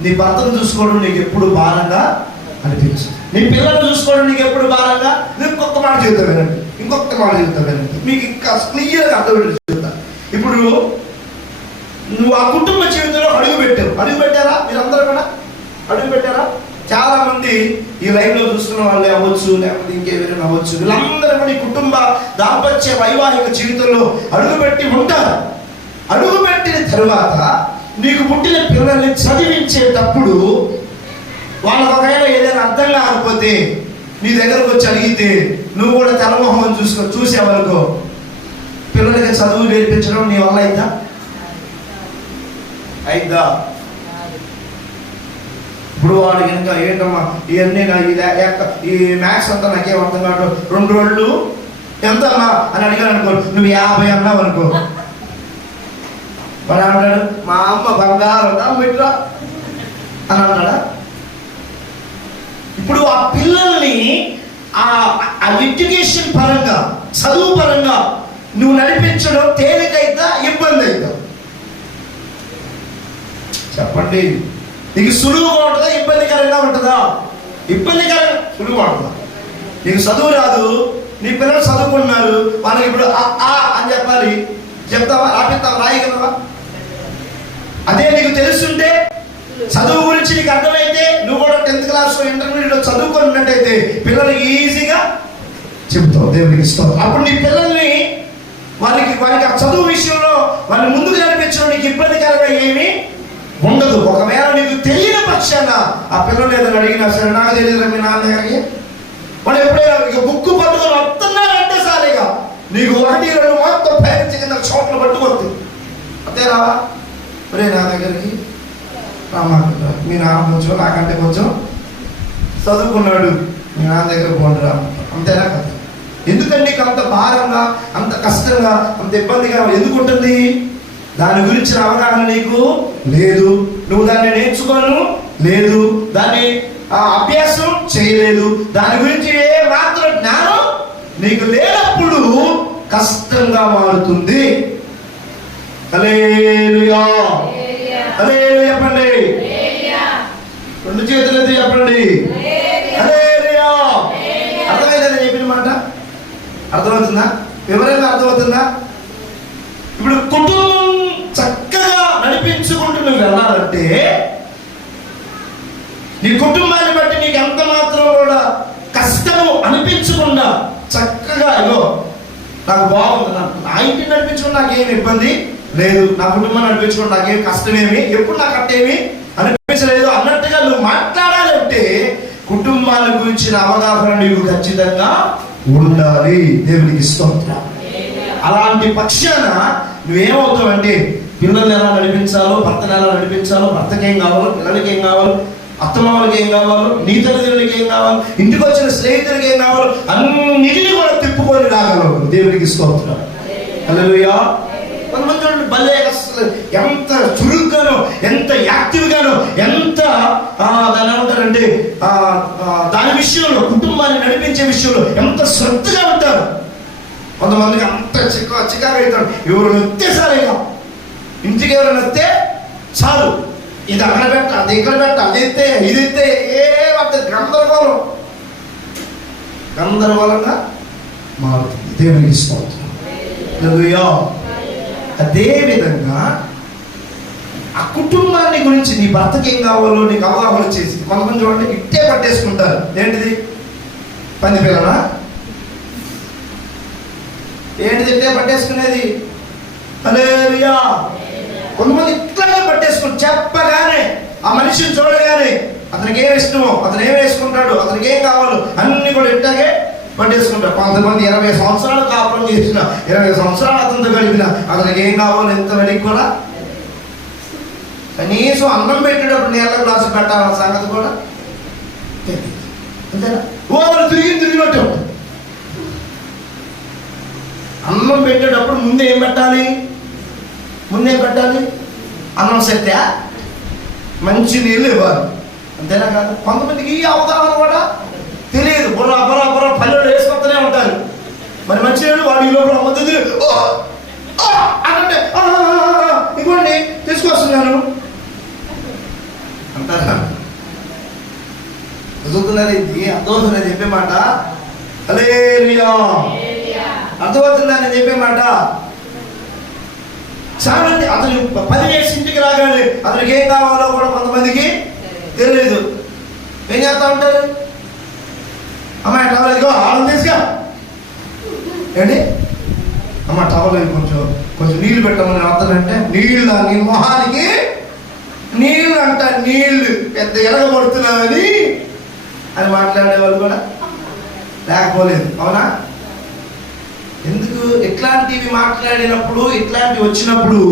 నీ భర్తను చూసుకోవడం నీకు ఎప్పుడు భారంగా అనిపించదు. నీ పిల్లలు చూసుకోవడం నీకు ఎప్పుడు భారంగా. ఇంకొక మాట చెబుతా వినండి, మీకు ఇంకా క్లియర్గా అర్థం చెబుతా. ఇప్పుడు నువ్వు ఆ కుటుంబ జీవితంలో అడుగు పెట్టారా? మీరందరూ కూడా అడుగు పెట్టారా? చాలా మంది ఈ లైవ్ లో చూస్తున్న వాళ్ళే అవ్వచ్చు, లేకపోతే ఇంకేమైనా అవ్వచ్చు, వీళ్ళందరూ కూడా ఈ కుటుంబ దాంపత్య వైవాహిక జీవితంలో అడుగుపెట్టి ఉంటారు. అడుగుపెట్టిన తరువాత నీకు పుట్టిన పిల్లల్ని చదివించేటప్పుడు వాళ్ళకి ఒకవేళ ఏదైనా అర్థం కాకపోతే నీ దగ్గరకు వచ్చి అడిగితే నువ్వు కూడా తెల్లమొహం చూసేవనుకో, పిల్లలకి చదువు నేర్పించడం నీ వల్ల అయిద్దా? ఇప్పుడు వాడు కనుక ఏంటమ్మా ఇవన్నీ ఈ మ్యాథ్స్ అంతా నాకేం అర్థం కాదు, 2 రోజులు ఎంత అన్నా అని అడిగాను అనుకో, నువ్వు 50 అన్నావు అనుకో, వాడు అంటాడు మా అమ్మ బంగారం బిడ్డా అని అన్నాడా? ఇప్పుడు ఆ పిల్లల్ని ఆ ఎడ్యుకేషన్ పరంగా, చదువు పరంగా నువ్వు నడిపించడం తేలికైతే ఇబ్బంది అవుతా? చెప్పండి. నీకు సులువుగా ఉంటుందా ఇబ్బందికరంగా ఉంటుందా? ఇబ్బందికరంగా. సులువుగా ఉంటుందా? నీకు చదువు రాదు, నీ పిల్లలు చదువుకున్నారు, వాళ్ళకి ఇప్పుడు అని చెప్పాలి, చెప్తావా? రాపిస్తావా? రాయగలవా? అదే నీకు తెలుసుంటే, చదువు గురించి నీకు అర్థమైతే, నువ్వు కూడా 10th క్లాస్ ఇంటర్మీడియట్లో చదువుకున్నట్టయితే పిల్లలకి ఈజీగా చెప్తావు. దేవునికి ఇస్తావు. అప్పుడు నీ పిల్లల్ని వాళ్ళకి ఆ చదువు విషయంలో వాళ్ళని ముందుకు నడిపించడం నీకు ఇబ్బందికరంగా ఏమీ ఉండదు. ఒకవేళ నీకు తెలియని పక్షాన ఆ పిల్లలు ఏదైనా అడిగినా సరే, నాకు తెలియదు మీ నాన్న దగ్గరికి, వాడు ఎప్పుడైనా ఇక బుక్కు పట్టుకొని వస్తున్నారంటే సారిగా నీకు 1, 2 మొత్తం పైనుంచి కింద చోట్ల పట్టుకొద్దు. అంతే రావా? ఒరే నా దగ్గరికి రామాక, మీ నాన్న కొంచెం నాకంటే కొంచెం చదువుకున్నాడు, మీ నాన్న దగ్గర పోండి రా, అంతేనా కదా? ఎందుకంటే నీకు అంత భారంగా, అంత కష్టంగా, అంత ఇబ్బందిగా ఎందుకు ఉంటుంది? దాని గురించిన అవగాహన నీకు లేదు, నువ్వు దాన్ని నేర్చుకోను లేదు, దాన్ని అభ్యాసం చేయలేదు, దాని గురించి ఏ మాత్రం జ్ఞానం నీకు లేనప్పుడు కష్టంగా మారుతుంది. హల్లెలూయా, హల్లెలూయా చెప్పండి, 2 చేతులతో చెప్పండి, హల్లెలూయా. అర్థమైందని చెప్పిన మాట? అర్థం నాకు బాగుంది, నా ఇంటిని నడిపించుకుని నాకేమి ఇబ్బంది లేదు, నా కుటుంబాన్ని నడిపించుకుని నాకేం కష్టమేమి, ఎప్పుడు నాకు అట్టేమి అనిపించలేదు అన్నట్టుగా నువ్వు మాట్లాడాలంటే కుటుంబాల గురించిన అవగాహన నీకు ఖచ్చితంగా ఉండాలి. దేవునికి స్తోత్రం. అలాంటి పక్షాన నువ్వేమవుతావంటే పిల్లల్ని ఎలా నడిపించాలో, భర్తను ఎలా నడిపించాలో, భర్తకి ఏం కావాలో, పిల్లలకి ఏం కావాలో, అత్తమామలకి ఏం కావాలో, నీ తల్లిదండ్రులకి ఏం కావాలో, ఇంటికి వచ్చిన స్నేహితులకి ఏం కావాలో అన్నిటిని కూడా తిప్పుకొని రాగలవు. దేవునికి స్తోత్రం. హల్లెలూయా. కొంతమంది చూడండి, భలే అసలు ఎంత చురుగ్గానో, ఎంత యాక్టివ్గానో, ఎంత దాని ఏమంటారంటే దాని విషయంలో, కుటుంబాన్ని నడిపించే విషయంలో ఎంత శ్రద్ధగా ఉంటారు. కొంతమందికి అంత చికాగా అవుతాడు. ఎవరు వస్తే సరేగా, ఇంటికి ఎవరైనా వస్తే చాలు, ఇది అక్కడ పెట్ట, అది ఇక్కడ పెట్ట, అది ఎత్తే, ఇది ఎత్తే, ఏమంటే గందరగోళంగా మారుతుంది. దేవునికి స్తోత్రం. హల్లెలూయా. అదే విధంగా ఆ కుటుంబాన్ని గురించి నీ భర్తకి ఏం కావాలో నీకు అవగాహన చేసి, కొంతమంది చూడండి ఇట్టే పట్టేసుకుంటారు. ఏంటిది? పంది పిల్లనా? ఏంటిది ఇట్టే పట్టేసుకునేది? హల్లెలూయా. కొంతమంది ఇట్లాగే పట్టేసుకుని చెప్పగానే, ఆ మనిషిని చూడగానే అతనికి ఏం ఇష్టమో, అతను ఏం వేసుకుంటాడు, అతనికి ఏం కావాలో అన్ని కూడా ఇట్లాగే పట్టేసుకుంటారు. కొంతమంది 20 సంవత్సరాలు కాపురం చేసిన, 20 సంవత్సరాలు అతనితో గడిపిన, అతనికి ఏం కావాలో ఎంత వెనక్కి కూడా కనీసం అన్నం పెట్టేటప్పుడు నీళ్ళ గ్లాసు పెట్టాలన్న సంగతి కూడా అంతేనా? ఓవర్ తిరిగినట్టే ఉంటుంది. అన్నం పెట్టేటప్పుడు ముందే ఏం పెట్టాలి? అన్నం సెట్టా, మంచి నీళ్ళు ఇవ్వాలి, అంతేనా కాదు? కొంతమందికి ఈ అవగాహన కూడా తెలియదు. బుర్ర పల్లెలు వేసుకొస్తూనే ఉంటారు. మరి మంచి నీళ్ళు వాడు ఈ లోపల మద్దతు అంటే ఇంకోండి తీసుకొస్తున్నాను అంటారా? చదువుతున్నది అర్థమవుతున్నది చెప్పే మాట. హల్లెలూయా. అర్థమవుతుందా నేను చెప్పే మాట? చాలా అతను 10 వేసి ఇంటికి రాగానే అతనికి ఏం కావాలో కూడా కొంతమందికి తెలియదు. ఏం చేస్తా ఉంటారు? అమ్మాయి టవల్ ఇదిగో ఆడం తీసుగా, ఏంటి అమ్మ టవల్ కొంచెం నీళ్ళు పెట్టమని అతనంటే, నీళ్ళు నీ మొహానికి నీళ్ళు అంట, నీళ్ళు పెద్ద ఎరగబడుతున్నావని అని మాట్లాడే వాళ్ళు కూడా లేకపోలేదు. అవునా? ఎందుకు ఇట్లాంటివి మాట్లాడినప్పుడు, ఇట్లాంటివి వచ్చినప్పుడు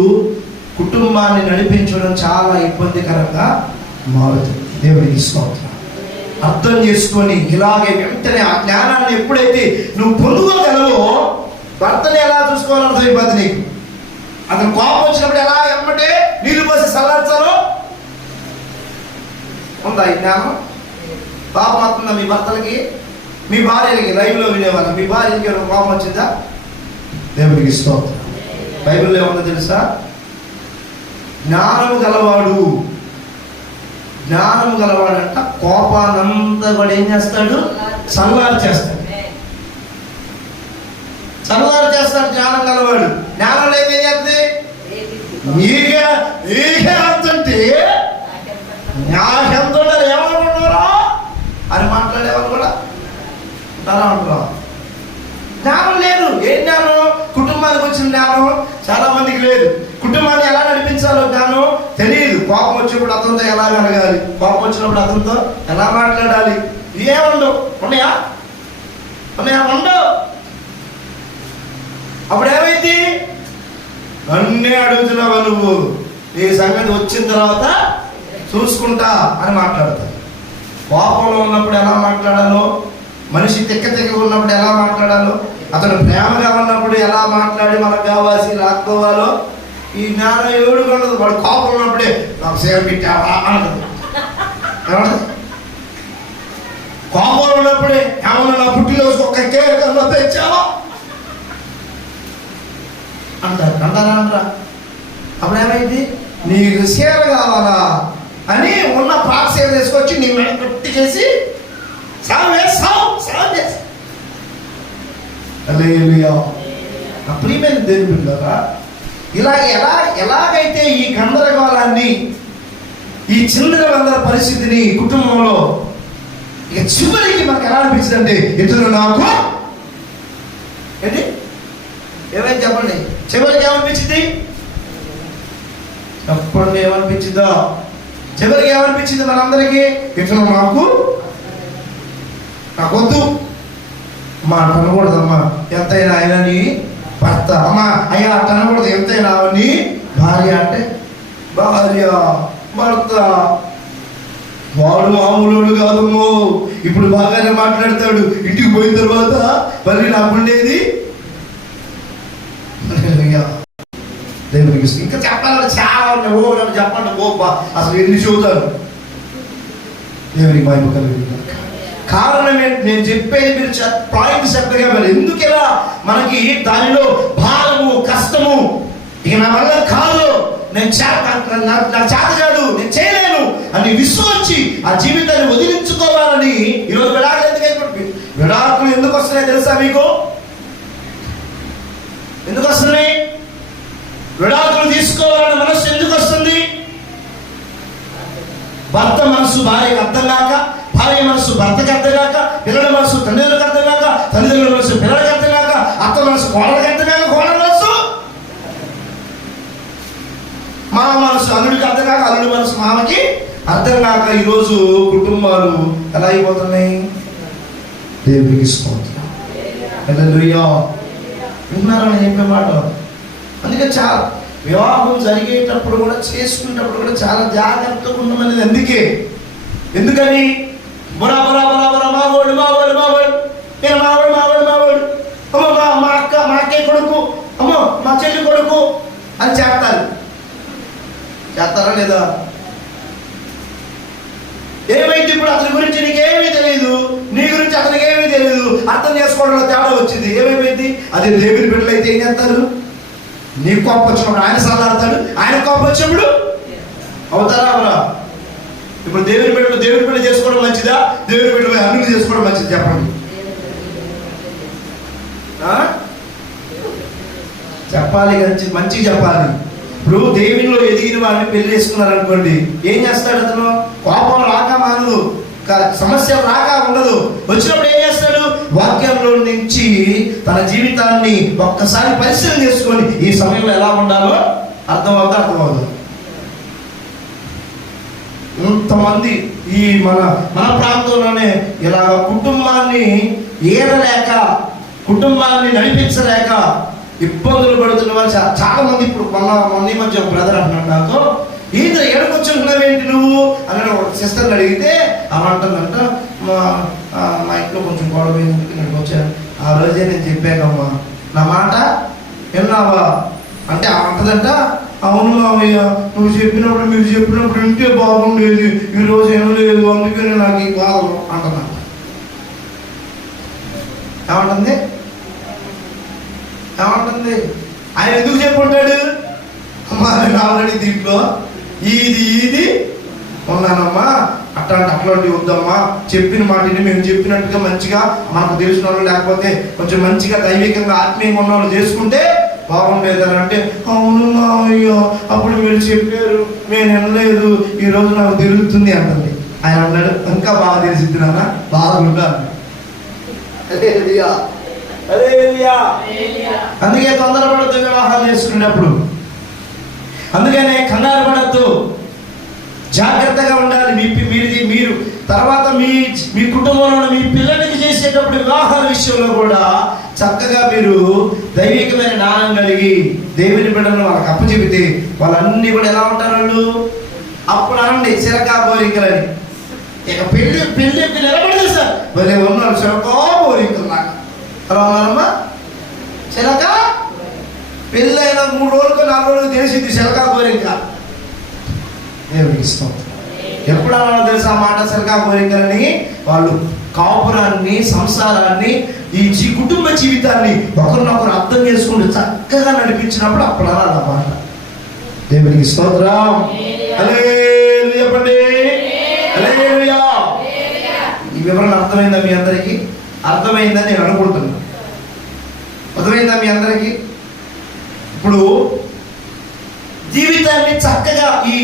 కుటుంబాన్ని నడిపించడం చాలా ఇబ్బందికరంగా మారుతుంది. దేవునికి స్తోత్రం. అర్థం చేసుకొని ఇలాగే వెంటనే ఆ జ్ఞానాన్ని ఎప్పుడైతే నువ్వు పొందుకోగలవో, భర్తని ఎలా చూసుకోవాలో అర్థమైపోతుంది నీకు. అతను కోపం వచ్చినప్పుడు ఎలా ఎమ్మటే నీళ్ళు పోసి సల్లార్చాలో ఉందా ఈ జ్ఞానం? పాపం వస్తుందా మీ భర్తలకి, మీ భార్యలకి? లైవ్లో వినేవాళ్ళు, మీ భార్యకి కోపం వచ్చిందా? దేవునికి స్తోత్రం. బైబిల్లో ఏమన్నా తెలుసా? జ్ఞానము గలవాడంట కోపానంతా కూడా ఏం చేస్తాడు? చల్లారు చేస్తాడు. జ్ఞానం గలవాడు. జ్ఞానం లేదు ఏం చేస్తుంది? నీకే అంతుంటే నాకెంత ఏమనుకుంటున్నారా అని మాట్లాడేవాళ్ళు కూడా ఉంటారా? అంటున్నావు. జ్ఞానం లేదు. ఏం జ్ఞానం? కుటుంబానికి వచ్చిన జ్ఞానం చాలా మందికి లేదు. కుటుంబాన్ని ఎలా నడిపించాలో జ్ఞానం తెలియదు. కోపం వచ్చినప్పుడు అతనితో ఎలా మెలగాలి, కోపం వచ్చినప్పుడు అతనితో ఎలా మాట్లాడాలి, ఏముండవు. ఉన్నాయా? ఉండవు. అప్పుడు ఏమైంది? అన్నీ అడుగుతున్నావా నువ్వు, ఈ సంగతి వచ్చిన తర్వాత చూసుకుంటా అని మాట్లాడతావు. కోపంలో ఉన్నప్పుడు ఎలా మాట్లాడాలో, మనిషి తిక్క ఉన్నప్పుడు ఎలా మాట్లాడాలో, అతను ప్రేమగా ఉన్నప్పుడు ఎలా మాట్లాడి మనకు కావాల్సి రాసుకోవాలో ఈ జ్ఞానం ఎవడు ఉండదు. వాడు కోపం ఉన్నప్పుడే నాకు సేవ పెట్టావా అనదు. కోపంలో ఉన్నప్పుడే ఏమన్నా నా పుట్టినరోజు ఒక్క కేక్ కన్నా తెచ్చావా అంటారా? అప్పుడు ఏమైంది? నీకు సేవ కావాలా అని ఉన్న పాత సేవ తీసుకొచ్చి నీ మెడ పెట్టి చేసి ప్రియమైన దేవుని బిడ్డలారా, ఎలాగైతే ఈ గందరగోళాన్ని, ఈ చిందరవందర పరిస్థితిని కుటుంబంలో ఇక చివరికి మనకు ఎలా అనిపించిందంటే, ఇతను నాకు ఏంటి చెప్పండి, చివరికి ఏమనిపించింది? చెప్పండి, ఏమనిపించిందో? చివరికి ఏమనిపించింది మనందరికీ? ఇట్లా నాకొద్దు అమ్మా, అట్ట అనకూడదమ్మా, ఎంతైనా ఆయన నీ భర్త. అమ్మా అయ్యా అట్ట అనకూడదు, ఎంతైనా నీ భార్య. అంటే భార్య భర్త వాడు మామూలు కాదమ్మో. ఇప్పుడు బాగానే మాట్లాడతాడు, ఇంటికి పోయిన తర్వాత మళ్ళీ నాకుండేది దేవునికి. ఇంకా చెప్పాలంటే చాలా ఉన్నాయి. ఓ నన్ను చెప్పండి, ఓ అసలు ఎన్ని చూతారు. దేవునికి మహిమ కలిగింది. కారణం ఏంటి? నేను చెప్పేది మీరు పాయింట్ చెప్పగా వెళ్ళి ఎందుకెలా మనకి దానిలో భారము కష్టము, ఇక నా వల్ల కాదు, నేను నాకు చేతగాడు, నేను చేయలేను అని విశ్వసించి ఆ జీవితాన్ని వదిలించుకోవాలని ఈరోజు విడాకులు ఎందుకు అయిపోతుంది? విడాకులు ఎందుకు వస్తున్నాయి తెలుసా మీకు? ఎందుకు వస్తున్నాయి? విడాకులు తీసుకోవాలన్న మనస్సు ఎందుకు వస్తుంది? భర్త మనసు భార్యకు అర్థం కాక, భార్య మనసు భర్తకి అర్థం కాక, పిల్లల మనసు తండ్రులకు అర్థం కాక, తల్లిదండ్రుల మనసు పిల్లలకి అర్థం కాక, అత్త మనసు కోడలకి అర్థం కాక, కోడల మనసు మామ మనసు అల్లుడికి అర్థం కాక, అల్లుడి మనసు మామకి అర్థం కాక ఈరోజు కుటుంబాలు ఎలా అయిపోతున్నాయి? దేవునికి స్తోత్రం. హల్లెలూయా. విన్నారని చెప్పే మాట. అందుకే చాలా వివాహం జరిగేటప్పుడు కూడా, చేసుకునేటప్పుడు కూడా చాలా జాగ్రత్తగా ఉండమనేది. ఎందుకని? బొరా బొరా బొరా బొరా మావాడు మావాడు మావాడు, నేను మావాడు మావాడు మావాడు, అమ్మో మా అక్క మా అక్కే కొడుకు, అమ్మో మా చెల్లి కొడుకు అని చేస్తారా లేదా? ఏమైంది ఇప్పుడు? అతని గురించి నీకేమీ తెలియదు, నీ గురించి అతనికి ఏమీ తెలియదు, అర్థం చేసుకోవడంలో తేడా వచ్చింది. ఏమైపోయింది? అదే దేవుని బిడ్డలు అయితే ఏం చేస్తారు? నీ కోపం వచ్చినప్పుడు ఆయన సాధాడతాడు, ఆయన కోపం వచ్చినప్పుడు అవుతారా అవరా? ఇప్పుడు దేవుని బిడ్డ చేసుకోవడం మంచిదా? దేవుని బిడ్డ అన్నులు చేసుకోవడం మంచిది? చెప్పండి. చెప్పాలి, మంచిగా చెప్పాలి. ఇప్పుడు దేవునిలో ఎదిగిన వాడిని పెళ్లి చేసుకున్నారు అనుకోండి, ఏం చేస్తాడు అతను? కోపం రాక మానదు, సమస్య రాక ఉండదు. వచ్చినప్పుడు ఏం చేస్తాడు? వాక్యంలో నుంచి తన జీవితాన్ని ఒక్కసారి పరిశీలన చేసుకొని ఈ సమయంలో ఎలా ఉండాలో అర్థమవుతుంది. ఇంతమంది ఈ మన ప్రాంతంలోనే ఇలా కుటుంబాన్ని ఏరలేక, కుటుంబాన్ని నడిపించలేక ఇబ్బందులు పడుతున్న వారు చాలా మంది. ఇప్పుడు మొన్న మధ్య బ్రదర్ అంటున్నాడు నాతో, ఈత ఎడకొచ్చుకున్నావేంటి నువ్వు అని ఒక సిస్టర్ని అడిగితే అవంటుందంట, మా ఇంట్లో కొంచెం గొడవ నేను వచ్చాను. ఆ రోజే నేను చెప్పాకమ్మా, నా మాట విన్నావా అంటే అంటదంట, అవును మామయ్య, మీరు చెప్పినప్పుడు వింటే బాగుండేది, ఈరోజు ఏం లేదు, అందుకని నాకు ఈ బాధలు అంటున్నా. ఏమంటుంది? ఆయన ఎందుకు చెప్పుంటాడు? అమ్మా నేను ఆల్రెడీ దీంట్లో ఇది ఉన్నానమ్మా, అట్లాంటి వద్దమ్మా, చెప్పిన మాటని మేము చెప్పినట్టుగా మంచిగా మనకు తెలిసిన వాళ్ళు, లేకపోతే కొంచెం మంచిగా దైవికంగా ఆత్మీయంగా ఉన్న వాళ్ళు చేసుకుంటే బాగుండేదని అంటే, అవును మామయ్య అప్పుడు మీరు చెప్పారు, నేను వినలేదు, ఈరోజు నాకు తిరుగుతుంది అంటుంది. ఆయన అన్నాడు, ఇంకా బాగా తెలిసింది నాన్న, బాగుంటా అన్నాడు. అందుకే తొందరపడద్దు వివాహాలు చేసుకునేటప్పుడు. అందుకనే కంగారు పడద్దు, జాగ్రత్తగా ఉండాలి. మీరు తర్వాత మీ కుటుంబంలో మీ పిల్లలకి చేసేటప్పుడు వివాహాల విషయంలో కూడా చక్కగా మీరు దైవికమైన జ్ఞానం కలిగి దేవుని బిడ్డలను వాళ్ళకి అప్పచెబితే వాళ్ళన్నీ కూడా ఎలా ఉంటారు? వాళ్ళు అప్పుడు అనండి చిరకా బోరింకలని. ఇక పెళ్ళి నిలబడదు సార్, భలే ఉన్నారు చిరకా బోరింకలు. నాకు అమ్మా చిలక పెళ్ళైన 3 రోజులకు 4 రోజులకు తెలిసింది చిలకా బోరింక. దేవునికి ఇష్టం. ఎప్పుడు అలా తెలుసు ఆ మాట? చిలకా బోరింకలని. వాళ్ళు కాపురాన్ని, సంసారాన్ని, ఈ కుటుంబ జీవితాన్ని ఒకరినొకరు అర్థం చేసుకుంటూ చక్కగా నడిపించినప్పుడు అప్పుడు అలా మాట. దేవునికి స్తోత్రం. హల్లెలూయా చెప్పండి. హల్లెలూయా. ఈ వివరణ అర్థమైందా మీ అందరికీ? అర్థమైందని నేను అనుకుంటున్నాను. అర్థమైందా మీ అందరికీ? ఇప్పుడు జీవితాన్ని చక్కగా, ఈ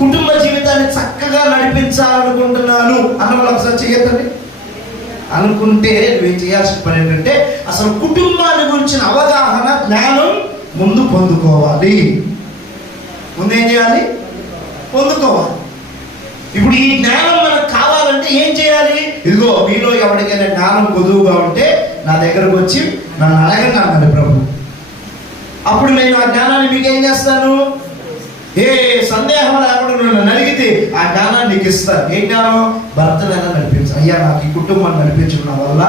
కుటుంబ జీవితాన్ని చక్కగా నడిపించాలనుకుంటున్నాను అన్న వాళ్ళు ఒకసారి చేయొద్దండి. అనుకుంటే నువ్వేం చేయాల్సిన పని ఏంటంటే అసలు కుటుంబాన్ని గురించిన అవగాహన, జ్ఞానం ముందు పొందుకోవాలి. ముందేం చేయాలి? పొందుకోవాలి. ఇప్పుడు ఈ జ్ఞానం మనకు కావాలంటే ఏం చేయాలి? ఇదిగో మీలో ఎవరికైనా జ్ఞానం కొదువుగా ఉంటే నా దగ్గరకు వచ్చి నన్ను అడగండి అన్నాడు ప్రభు. అప్పుడు నేను ఆ జ్ఞానాన్ని మీకు ఏం చేస్తాను? ఏ సందేహం లేకుండా నన్ను అడిగితే ఆ జ్ఞానాన్ని నీకు ఇస్తాను. ఏ జ్ఞానం? భర్తను ఎలా నడిపించాలి. అయ్యా నాకు ఈ కుటుంబాన్ని నడిపించడం నా వల్ల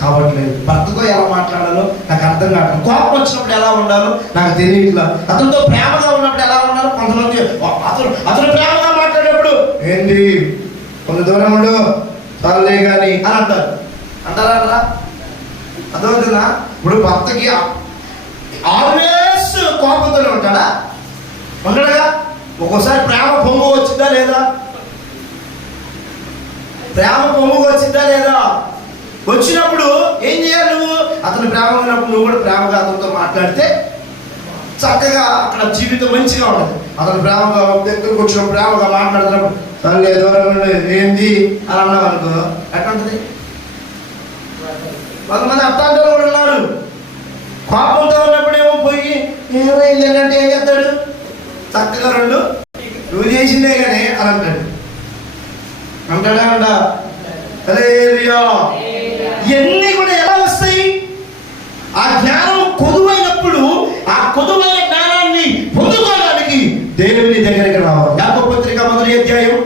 కావట్లేదు. భర్తతో ఎలా మాట్లాడాలో నాకు అర్థం కావట్లేదు. కోపం వచ్చినప్పుడు ఎలా ఉండాలో నాకు తెలియట్లా. అతనితో ప్రేమగా ఉన్నప్పుడు ఎలా ఉండాలో కొంతమంది అతను ప్రేమగా మాట్లాడేప్పుడు ఏంటి కొంత దూరం ఉండు చాలే కానీ అని అంటారు. అంటారా? అర్థమవుతుందా? ఇప్పుడు భర్తకి ఆల్వేస్ కోపంతోనే ఉంటాడా? ఉండడుగా. ఒక్కోసారి ప్రేమ పొంగు వచ్చిందా లేదా? ప్రేమ పొంగు వచ్చిందా లేదా? వచ్చినప్పుడు ఏం చేయాలి? నువ్వు అతను ప్రేమగా ఉన్నప్పుడు నువ్వు కూడా ప్రేమగా అతనితో మాట్లాడితే చక్కగా అక్కడ జీవితం మంచిగా ఉంటుంది. అతను ప్రేమగా దగ్గరకు వచ్చినప్పుడు ప్రేమగా మాట్లాడుతున్నప్పుడు తల్లి దూరం ఏంది అని అన్నావు అనుకో, ఎట్లా ఉంటుంది? కొంతమంది అర్థాంతో కూడా ఉన్నారు. కోపంతో ఉన్నప్పుడు ఏమో పోయి ఏమైంది అంటే ఏం చేస్తాడు? చక్కగా రెండు నువ్వు చేసిందే కానీ అని అంటాడు. అంటాడా? అంట ఇవన్నీ కూడా ఎలా వస్తాయి? ఆ జ్ఞానం కొదువైనప్పుడు ఆ కొదువైన జ్ఞానాన్ని పొందుకోవడానికి దేవుని దగ్గరికి రావాలి. యాకోబు పత్రిక మొదటి అధ్యాయం,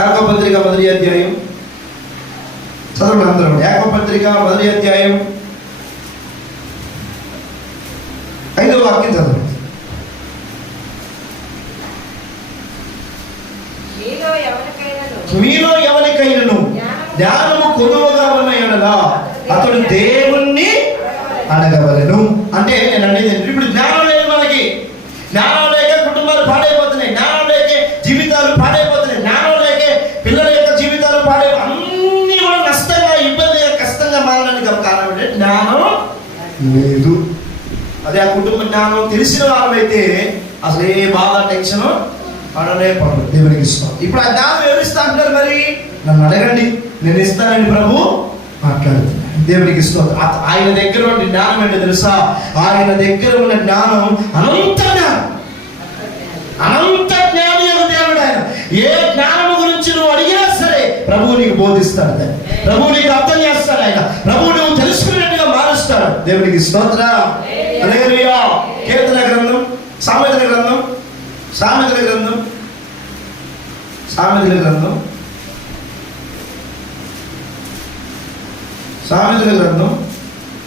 యాకోబు పత్రిక మొదటి అధ్యాయం చదవండి అందరం. యాకోబు పత్రిక మొదటి అధ్యాయం 5వ వాక్యం చదవండి. మీలో ఎవరికైనాను జ్ఞానము కొదువగా ఉన్న యెడల అతడు దేవుణ్ణి అడగవలెను. అంటే నేను అనేది ఇప్పుడు జ్ఞానం లేదు మనకి. జ్ఞానం లేక కుటుంబాలు పాడైపోతున్నాయి, జ్ఞానం లేక జీవితాలు పాడైపోతున్నాయి, జ్ఞానం లేక పిల్లల యొక్క జీవితాలు అన్నీ కూడా నష్టంగా, ఇబ్బందిగా, కష్టంగా మారడానికి కారణం అంటే జ్ఞానం లేదు. అదే ఆ కుటుంబ జ్ఞానం తెలిసిన వాళ్ళైతే అసలు ఏ బాధ టెన్షన్ పడలే పడదు. దేవునికి ఇస్తాం. ఇప్పుడు ఆ జ్ఞానం ఎవరిస్తా అంటారు? మరి నన్ను అడగండి నేను ఇస్తానని ప్రభు మాట్లాడుతున్నాను. దేవునికి ఇస్తాం. ఆయన దగ్గర ఉన్న జ్ఞానం ఏంటో తెలుసా? ఆయన దగ్గర ఉన్న జ్ఞానం అనంత జ్ఞానం. అనంత జ్ఞాని యొక్క దేవుడు ఆయన. ఏ జ్ఞానం గురించి నువ్వు అడిగినా సరే ప్రభువు నీకు బోధిస్తాడు, ప్రభువు నీకు అర్థం చేస్తాడు, ఆయన ప్రభువు నువ్వు తెలుసుకున్నట్టుగా మారుస్తాడు. దేవునికి స్తోత్రం. హల్లెలూయా. కీర్తన గ్రంథం, సామెతల గ్రంథం, సామెతల గ్రంథం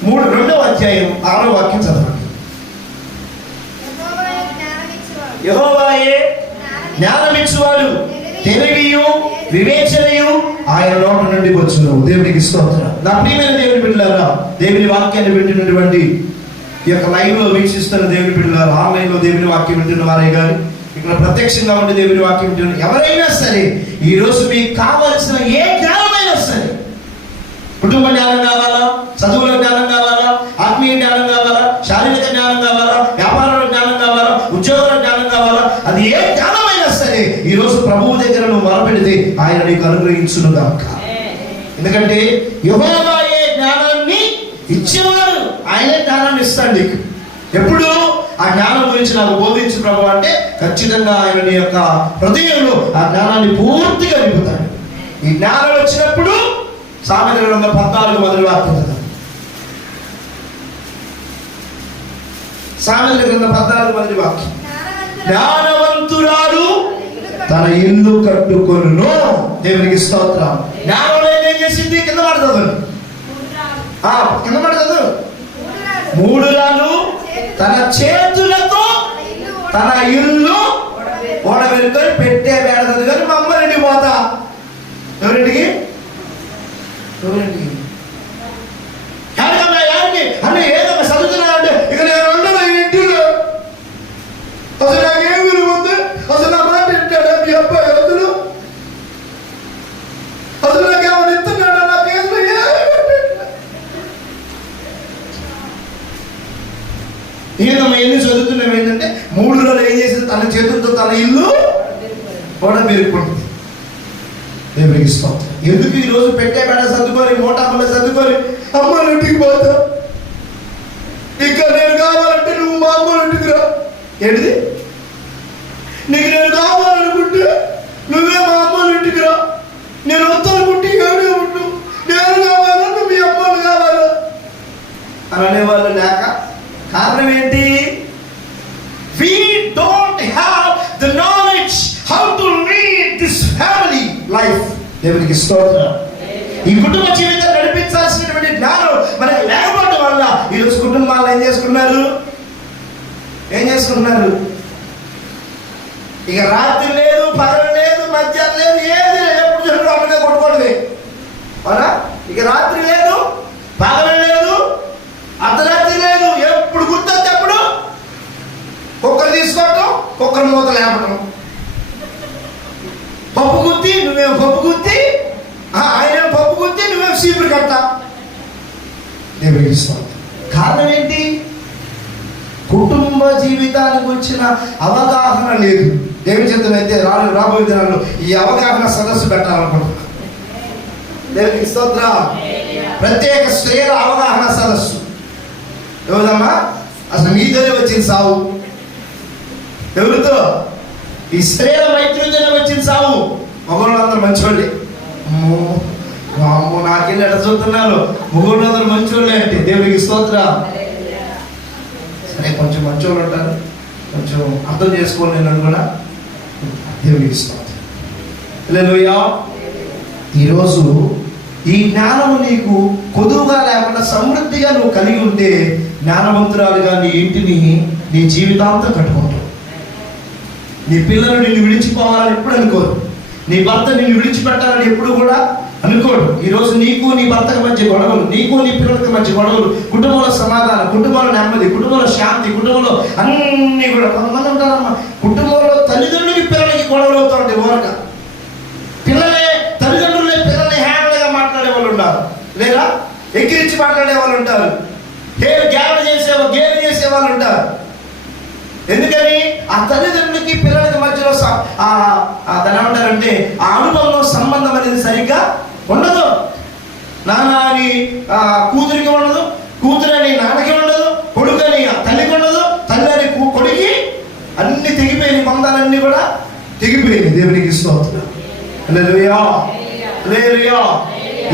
2వ అధ్యాయం 6వ వాక్యం చదవండి. యెహోవాయే జ్ఞానమిచ్చువాడు, తెలివియు వివేచనయు ఆయన నోట నుండి వచ్చును. దేవునికి స్తోత్రం. నా ప్రియమైన దేవుని బిడ్డలారా, దేవుని వాక్యాన్ని వింటున్నటువంటి ఈ యొక్క లైవ్ లో వీక్షిస్తున్న దేవుని బిడ్డలారా, ఆన్లైన్ లో దేవుని వాక్యం వింటున్న వారే కానీ ఇక్కడ ప్రత్యక్షంగా ఉండే దేవుని వాక్యం వింటున్న ఎవరైనా సరే, ఈ రోజు మీకు కావలసిన ఏ జ్ఞానమైనా సరే, కుటుంబ జ్ఞానం కావాలా, చదువుల జ్ఞానం కావాలా, ఆత్మీయ జ్ఞానం కావాలా, శారీరక జ్ఞానం కావాలా, వ్యాపారంలో జ్ఞానం కావాలా, ఉద్యోగాల జ్ఞానం కావాలా, అది ఏ జ్ఞానమైనా సరే ఈ రోజు ప్రభువు దగ్గర నువ్వు మొరపెడితే ఆయన నీకు అనుగ్రహించును గాక. ఎందుకంటే యెహోవాయే జ్ఞానాన్ని ఇచ్చేవాడు, ఆయనే జ్ఞానాన్ని ఇస్తాడు నీకు. ఎప్పుడు ఆ జ్ఞానం గురించి నాకు బోధించు ప్రభు అంటే ఖచ్చితంగా ఆయన నీ యొక్క హృదయంలో ఆ జ్ఞానాన్ని పూర్తిగా నింపుతాడు. ఈ జ్ఞానం వచ్చినప్పుడు సామెతల గ్రంథం 14 మొదటి వాక్యం చదవండి. సామెతల గ్రంథం 14 మొదటి వాక్యం. జ్ఞానవంతురాలు తన ఇల్లు కట్టుకొనును. దేవునికి స్తోత్రం. జ్ఞానం ఏం చేసింది? కింద పడుతుంది, కింద పడుతుంది. 3 రాళ్ళు తన చేతులతో తన ఇల్లు ఓడబెట్టుకొని పెట్టే వేడదు. కానీ మా అమ్మరింటికి పోతా. ఎవరింటికి? అంటే ఏదో చదువుతున్నానంటే ఇక నేను ఉండను ఈ ఇంటిలో. అసలు నాకేం విలువ ఉంది? అసలు నా మాట వింటాడా మీ అబ్బాయి? అసలు అసలు నాకేమని ఇస్తున్నాడా? నాకేం ఏదమ్మా ఎన్ని చదువుతున్నాం ఏంటంటే 3 రోజులు ఏం చేసింది? తన చేతులతో తన ఇల్లు కూడా పేరుకుంటుంది. దేవునికి స్తోత్రం. ఎందుకు ఈరోజు పెట్టే బెడ సర్దుకొని మోటార్లో సర్దుకొని అమ్మ ఇంటికి పోతా, ఇంకా నేను కావాలంటే నువ్వు మా అమ్మ ఇంటికి రా. ఏంటిది? నీకు నేను కావాలనుకుంటే నువ్వే మా అమ్మ ఇంటికి రా, నేను వద్దనుకుంటే ఏడే ఉంటు, నేను కావాలన్నా మీ అమ్మలు కావాలా అని అనేవాళ్ళు లేక కారణం ఏంటి? We don't have the knowledge how to lead this family life. దేవునికి స్తోత్రం. ఈ కుటుంబ జీవితం నడిపించాల్సినటువంటి జ్ఞానం మనకి లేకపోవడం వల్ల ఈరోజు కుటుంబాలు ఏం చేసుకున్నారు? ఇక రాత్రి లేదు, పగలు లేదు, మధ్యాహ్నం లేదు, ఏది లేదు, ఎప్పుడు చూడండి అమ్మగా కొట్టుకోవడమే. అవునా? ఇక రాత్రి లేదు, పగలు లేదు, అర్ధరాత్రి లేదు, ఎప్పుడు గుర్తొస్తే అప్పుడు కుక్కర్ తీసుకోవటం, కుక్కర్ మూత లేపటం, పప్పు గుత్తి నువ్వేమో పప్పు గుత్తి, ఆయన పప్పు గుత్తి నువ్వేమో సీపుడు కట్ట. దేవుడికి కారణం ఏంటి? కుటుంబ జీవితానికి వచ్చిన అవగాహన లేదు. దేవుని చిత్తం అయితే రాబోయే దినాల్లో ఈ అవగాహన సదస్సు పెట్టాలనుకుంటున్నాను. దేవునికి స్తోత్రం. ప్రత్యేక స్త్రీల అవగాహన సదస్సు. ఎవరమ్మా? అసలు మీతోనే వచ్చింది సావు. ఎవరితో? ఈ స్త్రీల మైత్రితోనే వచ్చింది సావు. మగవాళ్ళందరూ మంచోళ్ళే. అమ్మో నాకెళ్ళి ఎట్లా చూస్తున్నారు, మగవాళ్ళందరూ మంచోళ్ళే అంటే. దేవునికి స్తోత్రం. సరే, కొంచెం మంచోళ్ళు ఉంటారు, కొంచెం అర్థం చేసుకోలేను కూడా. దేవునికి స్తోత్రం. హల్లెలూయా. ఈరోజు ఈ జ్ఞానము నీకు కొదువుగా లేకుండా సమృద్ధిగా నువ్వు కలిగి ఉంటే జ్ఞానవంతురాలుగా నీ ఇంటిని నీ జీవితాంతం కట్టుకుంటావు. నీ పిల్లలు నిన్ను విడిచిపోవాలని ఎప్పుడు అనుకోరు. నీ భర్త నిన్ను విడిచిపెట్టాలని ఎప్పుడు కూడా అనుకోడు. ఈరోజు నీకు నీ భర్తకు మధ్య గొడవలు, నీకు నీ పిల్లలకి మధ్య గొడవలు, కుటుంబంలో సమాధానం, కుటుంబంలో నెమ్మది, కుటుంబంలో శాంతి, కుటుంబంలో అన్నీ కూడా. కొంతమంది ఉంటారమ్మా, కుటుంబంలో తల్లిదండ్రులకి పిల్లలకి గొడవలు అవుతూ ఉంటాయి. ఓరక పిల్లలే తల్లిదండ్రులే పిల్లల్ని హ్యాండ్గా మాట్లాడే వాళ్ళు ఉంటారు, లేదా ఎక్కిరించి మాట్లాడే వాళ్ళు ఉంటారు, గేలు చేసే వాళ్ళు ఉంటారు. ఎందుకని? ఆ తల్లిదండ్రులకి పిల్లలకి మధ్యలో దాని ఏమంటారంటే ఆ అనుభవంలో సంబంధం అనేది సరిగ్గా ఉండదు. నాన్న అని కూతురికి ఉండదు, కూతురు అని నాన్నకి ఉండదు, కొడుకు అని తల్లికి ఉండదు, తల్లి అని కొడుకి. అన్ని తెగిపోయినాయి, బంధాలన్నీ కూడా తెగిపోయినాయి. దేవునికి స్తోత్రం. హల్లెలూయా. హల్లెలూయా.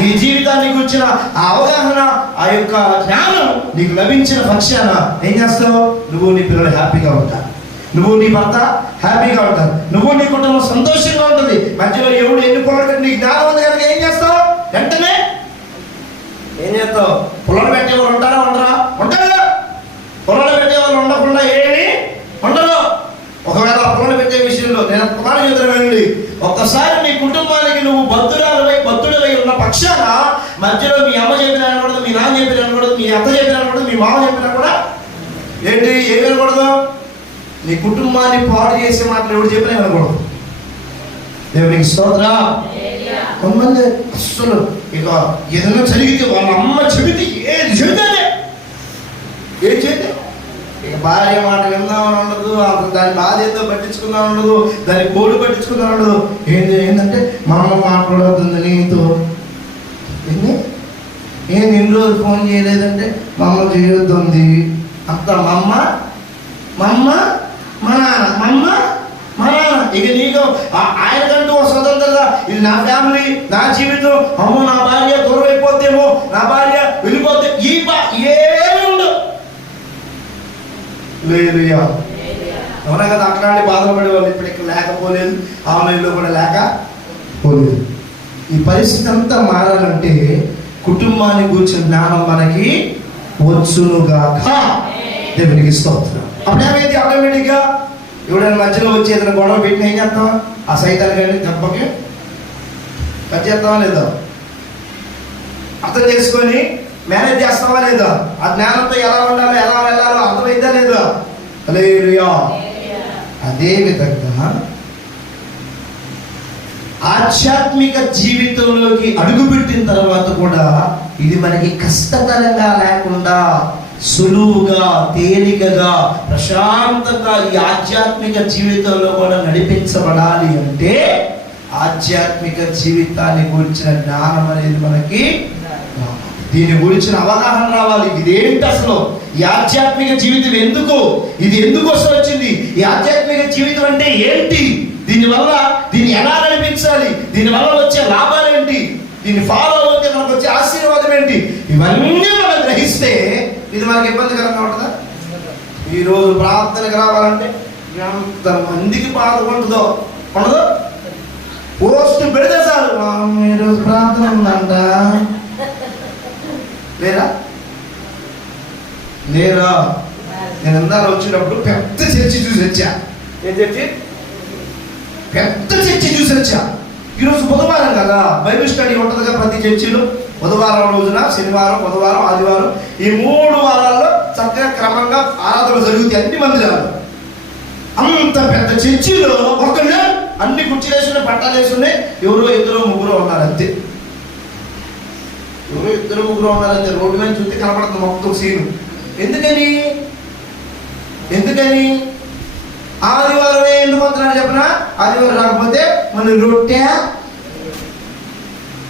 ఈ జీవితాన్ని గురించిన ఆ అవగాహన, ఆ యొక్క జ్ఞానం నీకు లభించిన పక్షాన ఏం చేస్తావు? నువ్వు నీ పిల్లలు హ్యాపీగా ఉంటారు, నువ్వు నీ భర్త హ్యాపీగా ఉంటారు, నువ్వు నీ కుటుంబం సంతోషంగా ఉంటుంది. మధ్యలో ఎవడు ఎన్నుకోవడం నీ జ్ఞానం ఉంది కనుక ఏం చేస్తావు? వెంటనే ఏం చేస్తావు? పొలాలు పెట్టేవాళ్ళు ఉంటారా? ఉంటారా? పొలాలు పెట్టేవాళ్ళు ఉండకుండా ఏమి ఉండరు. ఒకవేళ పొలాలు పెట్టే విషయంలో నేను పొలాలు చెబుతున్నానండి, ఒక్కసారి నీ కుటుంబానికి నువ్వు బద్దుడవై ఉన్న పక్షాన మధ్యలో మీ అమ్మ చెప్పిన అనకూడదు, మీ నాన్న చెప్పిన అనకూడదు, మీ అత్త చెప్పిన అనకూడదు, మీ మామ చెప్పినా కూడా ఏంటి ఏమి అనకూడదు? నీ కుటుంబాన్ని పాడు చేసే మాటలు ఎవరు చెప్పినా అనకూడదు. దేవునికి స్తోత్రం. కొంతమంది అసలు ఇక ఏదైనా జరిగితే వాళ్ళ అమ్మ చెబితే ఏది చెబితే ఇక భార్య మాట విందామని ఉండదు, దాని బాధ ఏదో పట్టించుకుందామని ఉండదు, దాని కోడి పట్టించుకుందామని ఉండదు. ఏంటంటే మా అమ్మ మాట్లాడుతుంది నీతో. ఏంది ఇన్ని రోజులు ఫోన్ చేయలేదంటే మా అమ్మ చేయొద్దుంది అంత. మా అమ్మ మా నాన్న ఇక నీకు ఆయనకంటూ ఒక స్వతంత్రత, ఇది నా ఫ్యామిలీ, నా జీవితం, అమ్మో నా భార్య దూరం అయిపోతేమో, నా భార్య వెళ్ళిపోతే ఏమి ఉండదు. హల్లెలూయా. అవునా కదా? అట్లాంటి బాధలు పడే వాళ్ళు ఇప్పుడు ఇక్కడ లేకపోలేదు, ఆన్లైన్లో కూడా లేకపోలేదు. ఈ పరిస్థితి అంతా మారాలంటే కుటుంబాన్ని గురించిన జ్ఞానం మనకి వచ్చునుగాక. దేవునికి స్తోత్రం. అప్పుడేమైంది? ఆటోమేటిక్గా ఎవడైనా మధ్యలో వచ్చి ఏదైనా గొడవ పెట్టిన ఏం చేస్తాం? ఆ సైతాన్ని కానీ దెబ్బకి కట్ చేస్తావా లేదా? అర్థం చేసుకొని మేనేజ్ చేస్తావా లేదా? ఆ జ్ఞానంతో ఎలా ఉండాలో, ఎలా వెళ్ళాలో అర్థమైందా లేదా? హల్లెలూయా. అదే విధంగా ఆధ్యాత్మిక జీవితంలోకి అడుగుపెట్టిన తర్వాత కూడా ఇది మనకి కష్టతరంగా లేకుండా సులువుగా, తేలికగా, ప్రశాంతంగా ఈ ఆధ్యాత్మిక జీవితంలో కూడా నడిపించబడాలి అంటే ఆధ్యాత్మిక జీవితాన్ని గురించిన జ్ఞానం అనేది మనకి, దీని గురించిన అవగాహన రావాలి. ఇదేంటి అసలు, ఈ ఆధ్యాత్మిక జీవితం ఎందుకు, ఇది ఎందుకు వచ్చింది, ఈ ఆధ్యాత్మిక జీవితం అంటే ఏంటి, దీన్ని ఎలా నడిపించాలి, దీనివల్ల వచ్చే లాభాలు ఏంటి, దీన్ని ఫాలో అవుతే మనకు వచ్చే ఆశీర్వాదం ఏంటి, ఇవన్నీ మనం గ్రహిస్తే ఇది మనకి ఇబ్బందికరంగా ఉంటుందా? ఈరోజు ప్రార్థనకు రావాలంటే ఎంతమందికి బాధ ఉండదు, పోస్ట్ పెడితే చాలు, ఈరోజు ప్రార్థన ఉందంట, లేరా? నేను అందాలు వచ్చినప్పుడు పెద్ద చర్చి చూసి వచ్చా. ఏం చర్చి? పెద్ద చర్చి చూసి వచ్చా. ఈరోజు బుధవారం కదా, బైబిల్ స్టడీ ఉంటుందిగా ప్రతి చర్చిలో. బుధవారం రోజున, శనివారం, బుధవారం, ఆదివారం, ఈ 3 వారాల్లో చక్కగా క్రమంగా ఆరాధనలు జరుగుతాయి అన్ని మందిరాలు. అంత పెద్ద చర్చిలో ఒకళ్ళు అన్ని కుర్చీలు వేసుకునే, పట్టాలు వేసుకునే, ఎవరో 2-3 ఉన్నారు అంతే. ఎవరో 2-3 ఉన్నారంతే. రోడ్డు మీద చూస్తే కనపడుతుంది మొత్తం సీను. ఎందుకని ఆదివారమే ఎందుకు వస్తున్నాడు చెప్పనా? ఆదివారం రాకపోతే మన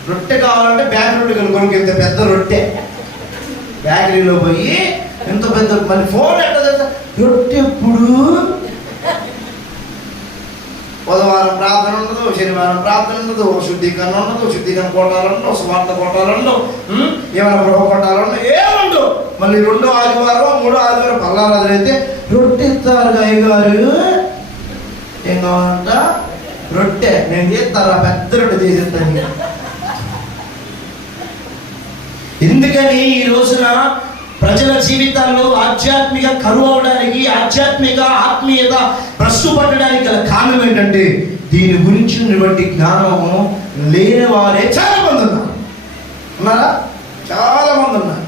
రొట్టె కావాలంటే బేకరీ కొనుక్కి వెళ్తే పెద్ద రొట్టె బేకరీలో పోయి ఎంత పెద్ద మరి ఫోన్ ఎట్లా తెలుసా, రొట్టె ఎప్పుడు బుధవారం ప్రార్థన ఉండదు, శనివారం ప్రార్థన ఉండదు, శుద్ధీకరణ ఉండదు, శుద్ధీకరణ కోటాలంలో, స్వార్థ కోటాలంలో, ఏమైనా గృహ కోటాలంలో ఏముండవు. మళ్ళీ 2వ ఆదివారం 3వ ఆదివారం పల్లారాజులు అయితే రొట్టె ఇస్తారు అయ్యగారు. ఏం కావాలంట? రొట్టె. నేను చేస్తారా? పెద్ద రొట్టె చేసేస్తాను. ఎందుకని ఈ రోజున ప్రజల జీవితాల్లో ఆధ్యాత్మిక కరువు అవడానికి, ఆత్మీయత ప్రశ్నపట్టడానికి గల కారణం ఏంటంటే దీని గురించినటువంటి జ్ఞానము లేని వారే చాలా మంది ఉన్నారా? చాలా మంది ఉన్నారు.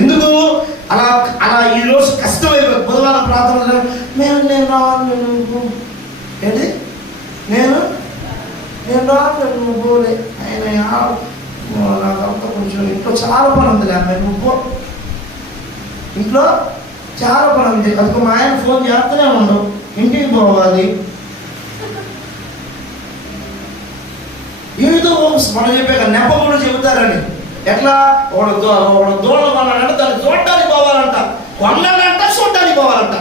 ఎందుకు అలా ఈరోజు కష్టమైపోయింది. బుధవారం ప్రార్థన ఏంటి నేను రాను పోలే, ఆయన నాకంతా కొంచెం ఇంట్లో చాలా పని ఉంది, నువ్వు ఇంట్లో చాలా పని ఉంది, అందుకు మా ఆయన ఫోన్ చేస్తూనే ఉండవు, ఇంటికి పోవాలి. ఏదో మనం చెప్పాక నెప్ప కూడా చెబుతారని. ఎట్లా? వాడు దూడ కొన్నాడంటే దాన్ని చూడటానికి పోవాలంట, కొన్నాడంట చూడటానికి పోవాలంట.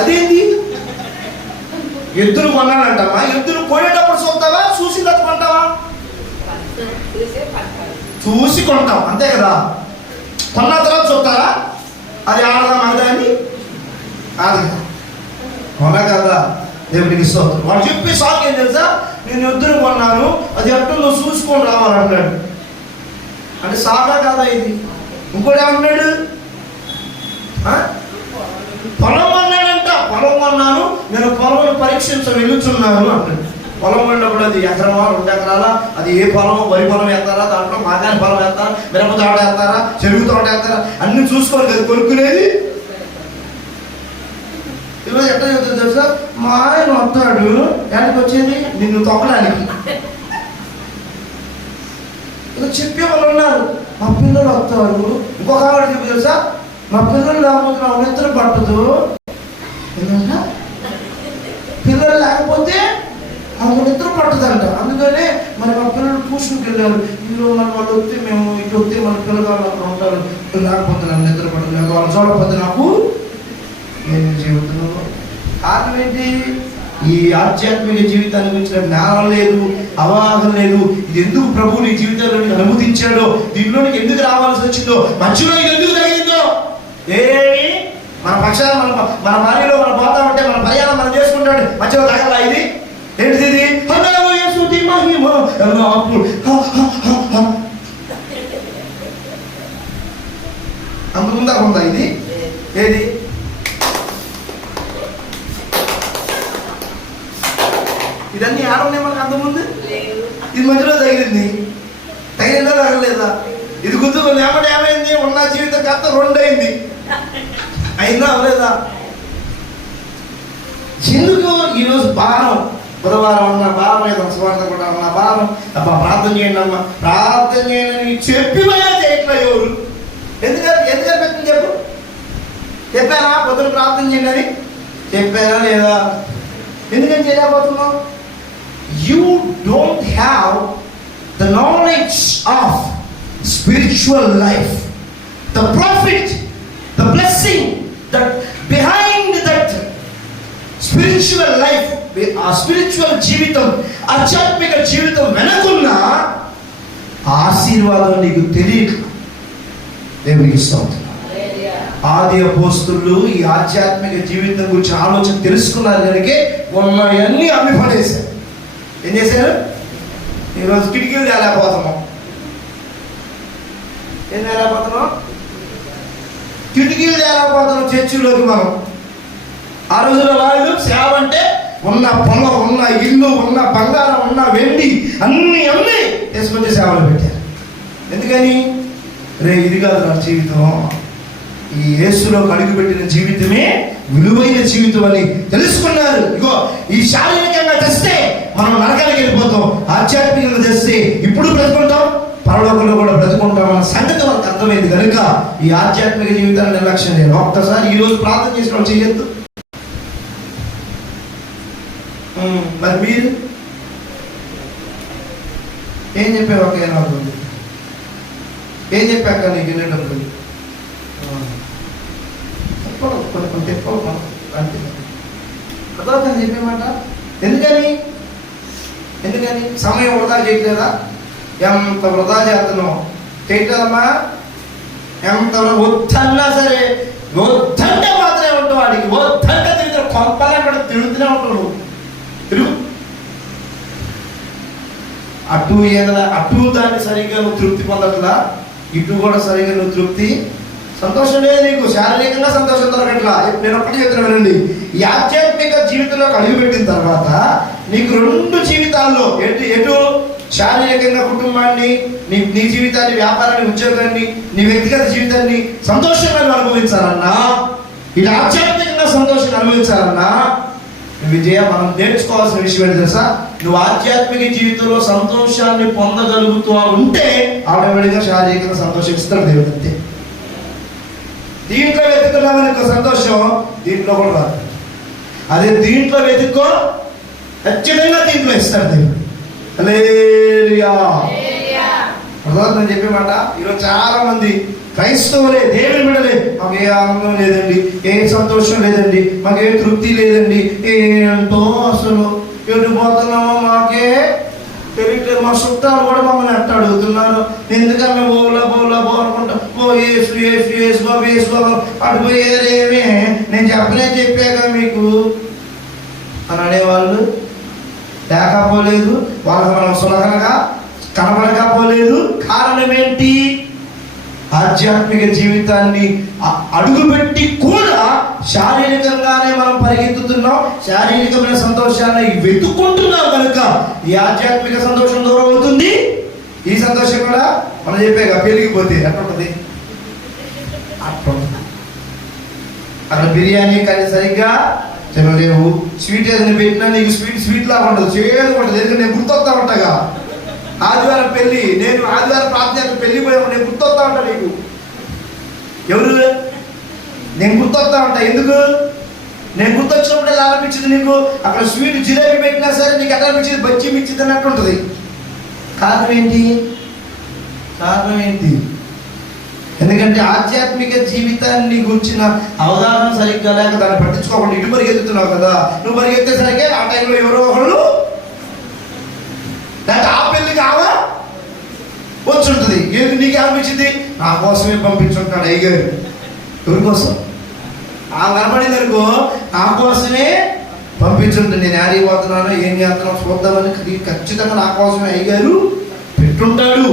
అదేంటి? ఎద్దులు కొన్నాడంటమ్మా, ఎద్దులు కొనేటప్పుడు చూస్తావా, చూసి కొంటావా? చూసి కొంటాం అంతే కదా. కొన్న తర్వాత చూస్తారా అది ఆడదా మగదా అని? కాదు కదా, కొన కదా. దేవుడికి స్తోత్రం. వాడు చెప్పి సాకు ఏం తెలుసా, నేను ఎద్దును కొన్నాను, అది ఎట్టుందో చూసుకొని రావాలంటాడు. అంటే సాగా కాదా ఇది? ఇంకోటి ఏమన్నాడు? పొలం కొన్నాడంట, పొలం కొన్నాను, నేను పొలం పరీక్షించ వెళ్తున్నాను అంటాడు. పొలం ఉన్నప్పుడు అది ఎకరమా 2 ఎకరాలా, అది ఏ పొలం, వరి పొలం వేస్తారా, దాంట్లో మాగాని పొలం వేస్తారా, మిరప తోట వేస్తారా, చెరుకు తోట వేస్తారా, అన్ని చూసుకొని కదా కొనుక్కునేది. ఈరోజు ఎట్లా చెప్తుంది తెలుసా, మా ఆయన వస్తాడు, ఎక్కడికి వచ్చేది నిన్ను తొక్కడానికి. చెప్పే వాళ్ళు ఉన్నారు, మా పిల్లలు వస్తారు. ఇంకొక ఆవిడ చెప్పి తెలుసా, మా పిల్లలు లేకపోతే నా నిద్ర పట్టదు. పిల్లలు లేకపోతే ఆమె నిద్ర పట్టదంట. అందుకనే మరి మా పిల్లలు ట్యూషన్కి వెళ్ళారు. ఈరోజు మన వాళ్ళు వస్తే మేము ఇటు వస్తే మన పిల్లలు అక్కడ ఉంటారు, లేకపోతే నాకు నిద్ర పట్టదు, వాళ్ళు చూడకపోతే నాకు ఏం చెబుతున్నావు. కారణం ఏంటి? ఈ ఆధ్యాత్మిక జీవితాన్ని గురించిన జ్ఞానం లేదు, అవగాహన లేదు. ఇది ఎందుకు ప్రభు నీ జీవితంలోనికి అనుమతించాడో, దీనిలోనికి ఎందుకు రావాల్సి వచ్చిందో, మధ్యలో ఇది ఎందుకు జరిగిందో, ఏమి మన పక్షాలు మన భార్యలో మనం పోతా ఉంటే మన పర్యాణం మనం చేసుకుంటాడు, మధ్యలో తగలా ఇది ఏంటిది? ఇది మహిమ అందుకుందా ఉందా ఇది? ఏది? ఇదన్నీ ఆడనే మనకు అంతకుముందు ఇది మధ్యలో తగిలిందా తగలేదా? ఇది గుర్తుకుంది ఏమైంది? ఉన్న జీవితం కాస్త 2 అయింది. అయిందా అవలేదా? ఎందుకు ఈరోజు భారం? బుధవారం ఉన్న భారం లేదా స్వార్థ కూడా ఉన్న భారం. అబ్బా ప్రార్థన చేయండి అమ్మా, ప్రార్థన చేయండి చెప్పి మళ్ళీ చేయట్లే ఎవరు. ఎందుకని చెప్పు, చెప్పారా పొద్దున ప్రార్థన చేయండి అని? చెప్పారా లేదా? ఎందుకని చేయలేకపోతున్నావు? You don't have the knowledge of spiritual life, the profit, the blessing that behind that spiritual life, ఆ స్పిరిచువల్ జీవితం, ఆధ్యాత్మిక జీవితం వెనకున్న ఆశీర్వాదం నీకు తెలియదు. దేవునికి స్తోత్రం. ఆది అపోస్తలులు ఈ ఆధ్యాత్మిక జీవితం గురించి ఆలోచన తెలుసుకున్నారు కనుక ఉన్నవన్నీ అమ్మి పడేశారు. ఏం చేశారు? ఈరోజు కిటికీలు తేలేకపోతున్నాం. ఏం తేలేకపోతున్నాం? కిటికీలు తేలేకపోతున్నాం చర్చిలోకి మనం. ఆ రోజుల్లో వాళ్ళు సేవ అంటే ఉన్న పొలం, ఉన్న ఇల్లు, ఉన్న బంగారం, ఉన్న వెండి అన్ని అమ్మి తీసుకొచ్చి సేవలు పెట్టారు. ఎందుకని? ఇది కాదు నా జీవితం, ఈ యేసులో అడుగుపెట్టిన జీవితమే విలువైన జీవితం అని తెలుసుకున్నారు. ఇగో ఈ శారీరకంగా తెస్తే మనం నరకానికి వెళ్ళిపోతాం, ఆధ్యాత్మికంగా తెస్తే ఇప్పుడు బ్రతుకుంటాం, పరలోకంలో కూడా బ్రతుకుంటాం అన్న సంగతి వాళ్ళకి అర్థమైంది కనుక ఈ ఆధ్యాత్మిక జీవితాన్ని నిర్లక్ష్యం లేదు. ఒక్కసారి ఈ రోజు ప్రార్థన చేసిన వాళ్ళు చేయొద్దు. మరి మీరు ఏం చెప్పావు? ఒక ఏం చెప్పాక నీకు వినేటప్పుడు కొన్ని తెప్పలు అంతే అర్థం చెప్పేమాట. ఎందుకని సమయం వృధా చేయట్లేదా? ఎంత వృధా చేస్తున్నావు? చేయట్లేదమ్మా. ఎంత వద్దన్నా సరే వద్దంటే మాత్రమే ఉంటావు. వాడికి వద్దంటే తిరుగుతా కొంపలే కూడా తిరుగుతూనే ఉంటావు. తిరుగు అటు దాన్ని సరిగ్గా నువ్వు తృప్తి పొందట్లా, ఇటు కూడా సరిగ్గా నువ్వు తృప్తి సంతోషం లేదు నీకు. శారీరకంగా సంతోషం దొరకట్లా. నేను ఒక్కటి చెప్తున్నా వినండి, ఈ ఆధ్యాత్మిక జీవితంలో అడుగుపెట్టిన తర్వాత నీకు రెండు జీవితాల్లో ఎటు శారీరకంగా కుటుంబాన్ని, నీ జీవితాన్ని, వ్యాపారాన్ని, ఉద్యోగాన్ని, నీ వ్యక్తిగత జీవితాన్ని సంతోషంగా అనుభవించాలన్నా, ఇలా ఆధ్యాత్మికంగా సంతోషాన్ని అనుభవించాలన్నా విజయ మనం నేర్చుకోవాల్సిన విషయం ఏంటి తెలుసా? నువ్వు ఆధ్యాత్మిక జీవితంలో సంతోషాన్ని పొందగలుగుతూ ఉంటే ఆటోమేటిక్గా శారీరకంగా సంతోషం ఇస్తాడు దేవుడు. అంతే. దీంట్లో వెతుకున్నామని సంతోషం దీంట్లో కూడా రాదు. అదే దీంట్లో వెతుక్కో, ఖచ్చితంగా దీంట్లో ఇస్తాడు దేవుడు. హల్లెలూయా. నేను చెప్పే మాట, ఈరోజు చాలా మంది క్రైస్తవులే, దేవుని బిడ్డలే, మాకు ఏ ఆనందం లేదండి, ఏ సంతోషం లేదండి, మాకు ఏ తృప్తి లేదండి, ఏంటో అసలు ఎటు పోతున్నామో మాకే తెలియట్లేదు. మా చుట్టాలు కూడా మమ్మల్ని అట్ట అడుగుతున్నారు, ఎందుకన్నా బోలా అనుకుంటా, ఏసు బాబు అటు పోయేదేమే, నేను చెప్పాక మీకు అని అనేవాళ్ళు లేకపోలేదు. వాళ్ళకి మనం సులభంగా కనబడకపోలేదు. కారణం ఏంటి? ఆధ్యాత్మిక జీవితాన్ని అడుగుపెట్టి కూడా శారీరకంగానే మనం పరిగెత్తుతున్నాం, శారీరకమైన సంతోషాన్ని వెతుక్కుంటున్నాం కనుక ఈ ఆధ్యాత్మిక సంతోషం దూరం అవుతుంది. ఈ సంతోషం కూడా మనం చెప్పాక పెరిగిపోతే ఎట్లుంటుంది? అక్కడ బిర్యానీ కానీ సరిగ్గా తినలేవు, స్వీట్ ఏదైనా పెట్టినా నీకు స్వీట్ లాగా ఉండదు, చేదు ఉంటుంది. ఎందుకంటే నేను గుర్తొస్తా ఉంటాగా, ఆదివారం పెళ్ళి, నేను ఆదివారం ప్రార్థన పెళ్ళి పోయాము, నేను గుర్తొస్తా ఉంటా నీకు. ఎవరు? నేను గుర్తొస్తా ఉంటా. ఎందుకు? నేను గుర్తొచ్చినప్పుడు ఎలా అనిపించింది నీకు? అక్కడ స్వీట్ జిలేబీ పెట్టినా సరే నీకు ఎట్లా అనిపించింది? బజ్జీ మిర్చి తిన్నట్టు ఉంటుంది. కారణం ఏంటి? ఎందుకంటే ఆధ్యాత్మిక జీవితాన్ని గురించిన అవగాహన సరిగ్గా లేక దాన్ని పట్టించుకోకుండా ఇటు పరిగెత్తుతున్నావు కదా. నువ్వు పరిగెత్తేసరికి ఆ టైంలో ఎవరో ఒకళ్ళు లేకపోతే ఆ పెళ్ళికి ఆమె వచ్చి ఉంటుంది. ఏది నీకు అనిపించింది? నా కోసమే పంపించుంటాడు అయ్యగారు. ఎవరి కోసం? ఆ కనపడింది అనుకో, నా కోసమే పంపించుంటుంది. నేను ఆడిపోతున్నాను, ఏం చేస్తున్నాను చూద్దామని ఖచ్చితంగా నా కోసమే అయ్యగారు పెట్టుంటాడు.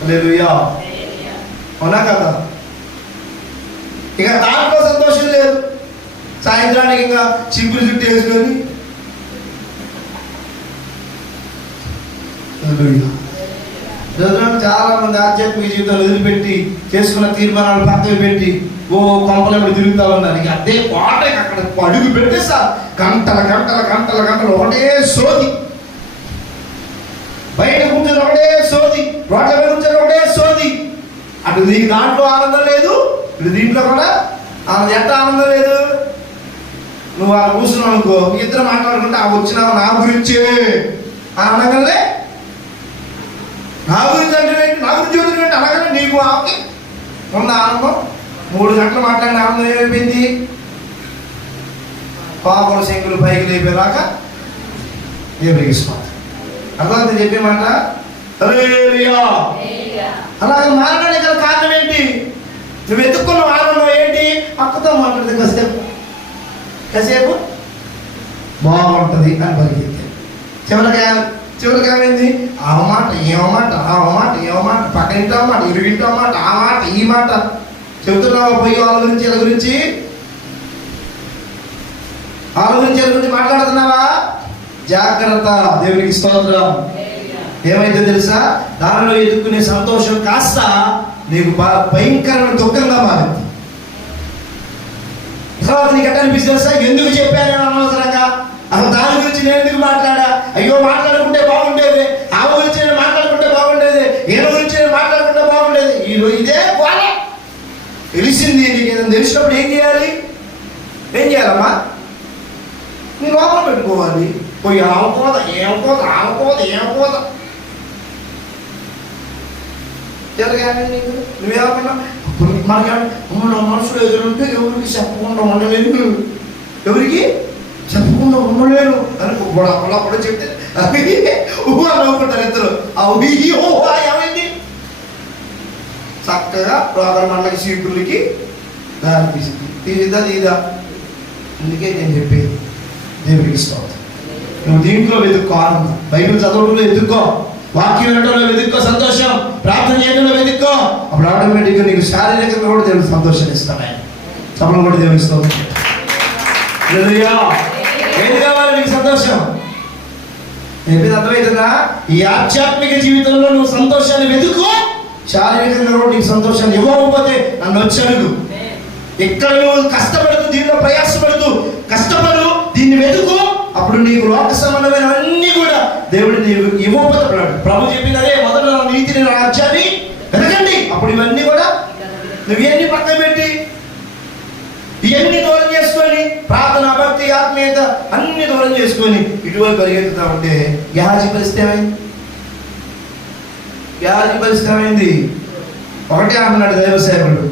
హల్లెలూయా. అవునా కదా? ఇక దాంట్లో సంతోషం లేదు. సాయంత్రానికి ఇంకా చింపులు చుట్టూ వేసుకొని చాలా మంది ఆధ్యాత్మిక జీవితాలు వదిలిపెట్టి చేసుకున్న తీర్మానాలు పక్కన పెట్టి ఓ కొంపలప్పుడు తిరుగుతా ఉన్నారు. ఇక అదే పాట అక్కడ అడుగు పెడితే సార్ గంటల ఒకటే సోది, బయట కూర్చొని ఒకటే సోది, రోడ్ల మీద కూర్చొని ఒకటే సోది. అటు నీకు దాంట్లో ఆనందం లేదు, ఇటు దీంట్లో కూడా ఎట్ట ఆనందం లేదు. నువ్వు ఆ కూర్చున్నావు అనుకో, ఇద్దరు మాట్లాడుకుంటే ఆ వచ్చినావు నా గురించే అనగలే, నా గురించి అంటే నా గురించి వదిలేంటి అనగలే. నీకు ఆమెకి ఉన్న ఆనందం 3 గంటలు మాట్లాడిన ఆనందం ఏమైపోయింది? పాపం శంకులు పైకి లేపేలాగా ఏమిగిస్తాను. అర్థం చెప్పే మాట అలాగే మాట్లాడే గల కారణం ఏంటి? నువ్వు ఎత్తుక్కున్న ఆనందం ఏంటి? అక్కతో మాట్లాడితే కాసేపు బాగుంటుంది అని పరిగెత్తే చివరికి ఏమైంది? ఆ మాట ఏమమాట, ఆ మాట ఏమమాట, పక్కనింటో మాట, ఇరుగింటో మాట, ఆ మాట ఈ మాట చెబుతున్నావా? పోయి వాళ్ళ గురించి వీళ్ళ గురించి మాట్లాడుతున్నావా? జాగ్రత్త. దేవునికి స్తోత్రం. ఏమైతే తెలుసా? దానిలో ఎదుర్కొనే సంతోషం కాస్త నీకు భయంకరమైన దుఃఖంగా మారింది. తర్వాత నీకు ఎట్లా అనిపిస్తుంది తెలుసా? ఎందుకు చెప్పాను అనవసరంగా, అసలు దాని గురించి నేను ఎందుకు మాట్లాడా? అయ్యో మాట్లాడుకుంటే బాగుండేది, ఆమె గురించి నేను మాట్లాడుకుంటే బాగుండేది, ఈయన గురించి నేను మాట్లాడుకుంటే బాగుండేది. ఈరోజు ఇదే పోలే తెలిసింది. నీకు ఏదైనా తెలిసినప్పుడు ఏం చేయాలమ్మా? నీ లోపల పెట్టుకోవాలి. పోయి ఆవుకోద నీకు నువ్వేమన్నా మనకి మనసులో ఎదురుంటే ఎవరికి చెప్పకుండా ఉండలేను, ఎవరికి చెప్పకుండా ఉండలేను అని కూడా చెప్తే నవ్వుకుంటారు ఇద్దరు. ఏమైంది? చక్కగా రోగల మండలకి సీకులకి దారి తీసిద్దా తీదా. అందుకే నేను చెప్పేది దేవుడికి స్తోత్రం. నువ్వు దీంట్లో వెతుక్కో ఆనందం. బైబిల్ చదవడంలో వెతుక్కో, వాక్యం వినడంలో వెతుక్కో సంతోషం, ప్రార్థన చేయడంలో వెతుక్కో. అప్పుడు ఆటోమేటిక్గా నీకు శారీరకంగా కూడా దేవుడు సంతోషాన్ని ఇస్తాడు. ఆయన సభలో కూడా దేవుడికి స్తోత్రం. ఏది కావాలి నీకు? సంతోషం. చెప్పింది అర్థమవుతుందా? ఈ ఆధ్యాత్మిక జీవితంలో నువ్వు సంతోషాన్ని వెతుక్కో. శారీరకంగా కూడా నీకు సంతోషాన్ని ఇవ్వకపోతే నన్ను వచ్చి అడుగు. ఎక్కడ నువ్వు కష్టపడుతూ దీనిలో ప్రయాసపడుతూ కష్టపడు, దీన్ని వెతుకు. అప్పుడు నీకు లోక సంబంధమైనవన్నీ కూడా దేవుడు నీకు ఇవ్వబోతున్నాడు. ప్రభు చెప్పింది అదే, మొదట నీతిని రాజ్యాన్ని వెతకండి, అప్పుడు ఇవన్నీ కూడా నువ్వు ఇవన్నీ పక్కన పెట్టి ఇవన్నీ దూరం చేసుకొని ప్రార్థన, భక్తి, ఆత్మీయత అన్ని దూరం చేసుకొని ఇటువైపు పరిగెత్తుతా ఉంటే గేహాజీ పరిస్థితి ఏమైంది? ఒకటే అన్నాడు దైవ సేవకుడు,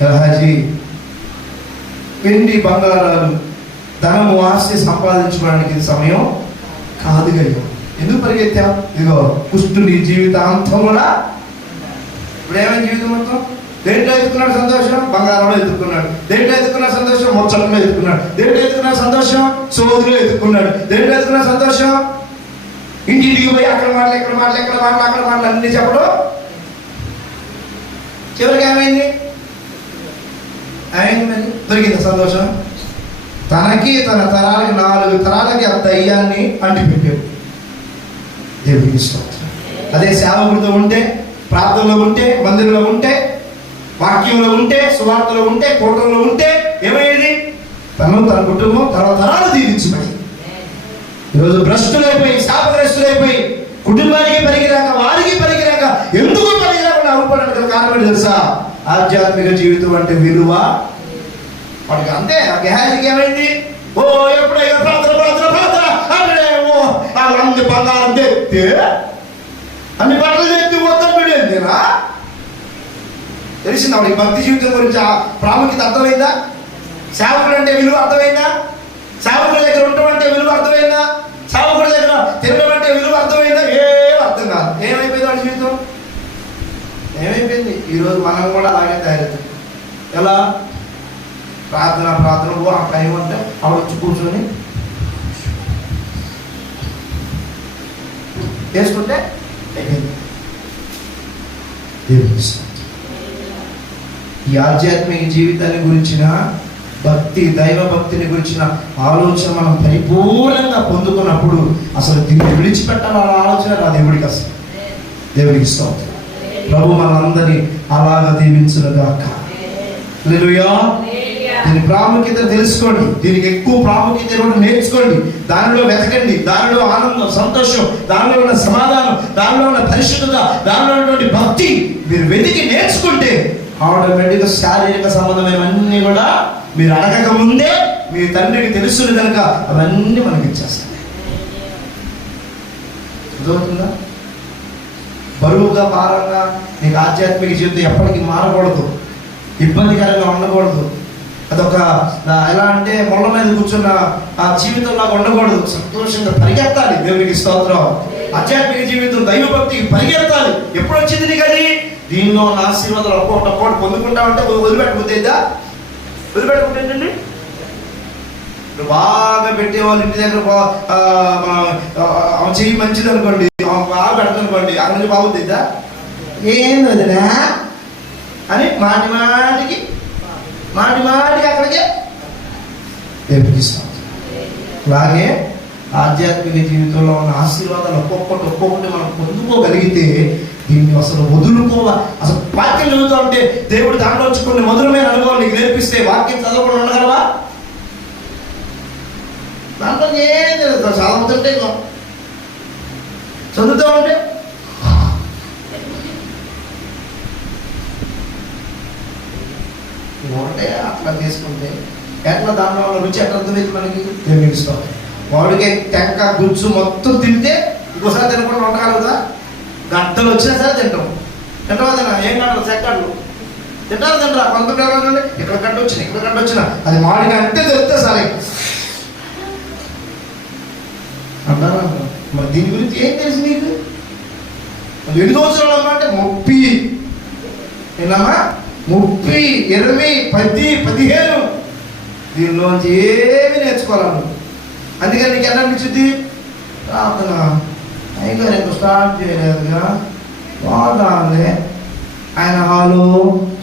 గేహాజీ వెండి బంగారాలు ధనము ఆస్తి సంపాదించుకోవడానికి ఇది సమయం కాదు కదా. ఎందుకు పరిగెత్తాం? ఇదిగో కుష్టుని జీవితాంతం కూడా ఇప్పుడు ఏమైనా జీవితం మొత్తం దేంట్లో ఎత్తుకున్నాడు సంతోషం? బంగారంలో ఎత్తుకున్నాడు. దేంట్లో ఎత్తుకున్నాడు సంతోషం? ముచ్చట్లో ఎత్తుకున్నాడు. దేంట్లో ఎత్తుకున్నాడు సంతోషం? సోదులో ఎత్తుకున్నాడు. దేంట్లో ఎత్తుకున్నాడు సంతోషం? ఇంటికి పోయి అక్కడ మాటలు అన్ని చెప్పడం. చివరికి ఏమైంది? మరి దొరికింది సంతోషం. తనకి తన తరాలకి 4 తరాలకి ఆ దయ్యాన్ని అంటిపెట్టాడు. దేవుడికి ఇష్టం. అదే సేవకుడితో ఉంటే, ప్రార్థనలో ఉంటే, మందిరంలో ఉంటే, వాక్యంలో ఉంటే, సువార్తలో ఉంటే, కూటంలో ఉంటే ఏమయ్యేది? తన కుటుంబం తరాలు దీవించబడి. ఈరోజు భ్రష్టులైపోయి, శాపగ్రస్తులైపోయి, కుటుంబానికి పనికిరాక, వారికి పనికిరాక, ఎందుకు పనికిరాకుండా అవ్వడానికి కారణం తెలుసా? ఆధ్యాత్మిక జీవితం అంటే విలువ వాడికి అంతే. ఆ గేహాజీకి ఏమైంది? ఓ ఎప్పుడైనా ప్రార్థన అంటే వాళ్ళంది బంగారం తెస్తే అన్ని బట్టలు తెచ్చి మొత్తం పెడేందేనా? తెలిసిందా వాడికి భక్తి జీవితం గురించి ఆ ప్రాముఖ్యత అర్థమైందా? సేవకుడు అంటే విలువ అర్థమైందా? సేవకుడి దగ్గర ఉండటం అంటే విలువ అర్థమైందా? సేవకుడి దగ్గర తినడం అంటే విలువ అర్థమైందా? ఏం అర్థం కాదు. ఏమైపోయింది వాడి జీవితం? ఏమైపోయింది? ఈరోజు మనం కూడా అలాగే తయారవుతాం. ఎలా? ప్రార్థన ఆ టైం అంటే ఆవిడ వచ్చి కూర్చొని చేసుకుంటే ఈ ఆధ్యాత్మిక జీవితాన్ని గురించిన భక్తి, దైవ భక్తిని గురించిన ఆలోచన మనం పరిపూర్ణంగా పొందుకున్నప్పుడు అసలు దీన్ని విడిచిపెట్టాలన్న ఆలోచన నా దేవుడికి అసలు. దేవుడికి ఇస్తాం. ప్రభు మనందరినీ అలాగా దీవించునుగాక. హల్లెలూయా. దీని ప్రాముఖ్యత తెలుసుకోండి, దీనికి ఎక్కువ ప్రాముఖ్యత కూడా నేర్చుకోండి, దానిలో వెతకండి, దానిలో ఆనందం, సంతోషం, దానిలో ఉన్న సమాధానం, దానిలో ఉన్న పరిశుద్ధత, దానిలో ఉన్నటువంటి భక్తి మీరు వెతికి నేర్చుకుంటే ఆటోమేటిక్గా శారీరక సంబంధమైనవన్నీ కూడా మీరు అడగక ముందే మీ తండ్రికి తెలుసును కనుక అవన్నీ మనకి ఇచ్చేస్తాయి. అర్థమవుతుందా? బరువుగా భారంగా నీకు ఆధ్యాత్మిక జీవితం ఎప్పటికీ మారకూడదు, ఇబ్బందికరంగా ఉండకూడదు. అదొక ఎలా అంటే మొళ్ళ మీద కూర్చున్న ఆ జీవితంలాగా ఉండకూడదు. సంతోషంగా పరిగెత్తాలి. దేవునికి స్తోత్రం. ఆధ్యాత్మిక జీవితం, దైవభక్తికి పరిగెత్తాలి. ఎప్పుడు వచ్చింది నీకు అది? దీనిలో ఉన్న ఆశీర్వాదాలు ఒక్కొక్కటి పొందుకుంటా ఉంటే వదిలిపెట్టబుద్దేద్దా? వదిలిపెట్టబుద్దేంటండి? బాగా పెట్టేవాళ్ళు ఇంటి దగ్గర చెయ్యి మంచిది అనుకోండి, బాగా పెడతానుకోండి, అక్కడి నుంచి బాగుద్దిద్దా? ఏం వదినా అని మాటి మాటికి అక్కడికే తెప్పిస్తాం. అలాగే ఆధ్యాత్మిక జీవితంలో ఉన్న ఆశీర్వాదాలు ఒక్కొక్కటి మనం పొందుకోగలిగితే దీన్ని అసలు వదులుకోవాలి. అసలు వాక్యం చదువుతూ ఉంటే దేవుడు దాంట్లో వచ్చి కొన్ని మధురమైన అనుభవాలు నీకు నేర్పిస్తే వాక్యం చదవకుండా ఉండగలవా? దాంట్లో ఏం తెలుసు, చాలా మొదటే చదువుతూ ఉంటే ఒకటే అట్లా చేసుకుంటే ఎట్లా దాంట్లో రుచి ఎట్లా అర్థమైంది మనకి? తెలుస్తాం. వాడికి టెంక గుజ్జు మొత్తం తింటే ఇంకోసారి తినకుండా ఉండగలుగుతా? గంటలు వచ్చినా సరే తింటాం. తింటావా? ఏం కాదు, సెకండ్లు తింటారా? కొంతమంది ఇక్కడ గంట వచ్చిన అది మాడిగా అంటే తెలిస్తే సరే అంటారా? మరి దీని గురించి ఏం తెలుసు నీకు? ఎన్ని సంవత్సరాలు అన్నమాట? 30, 20, 10, 15 దీనిలోంచి ఏమి నేర్చుకోవాలి. అందుకని నీకు ఎలా అనిపించింది? ప్రార్థన అయ్యగారు ఇంకా స్టార్ట్ చేయలేదుగా, బాగుంది ఆయన హాలు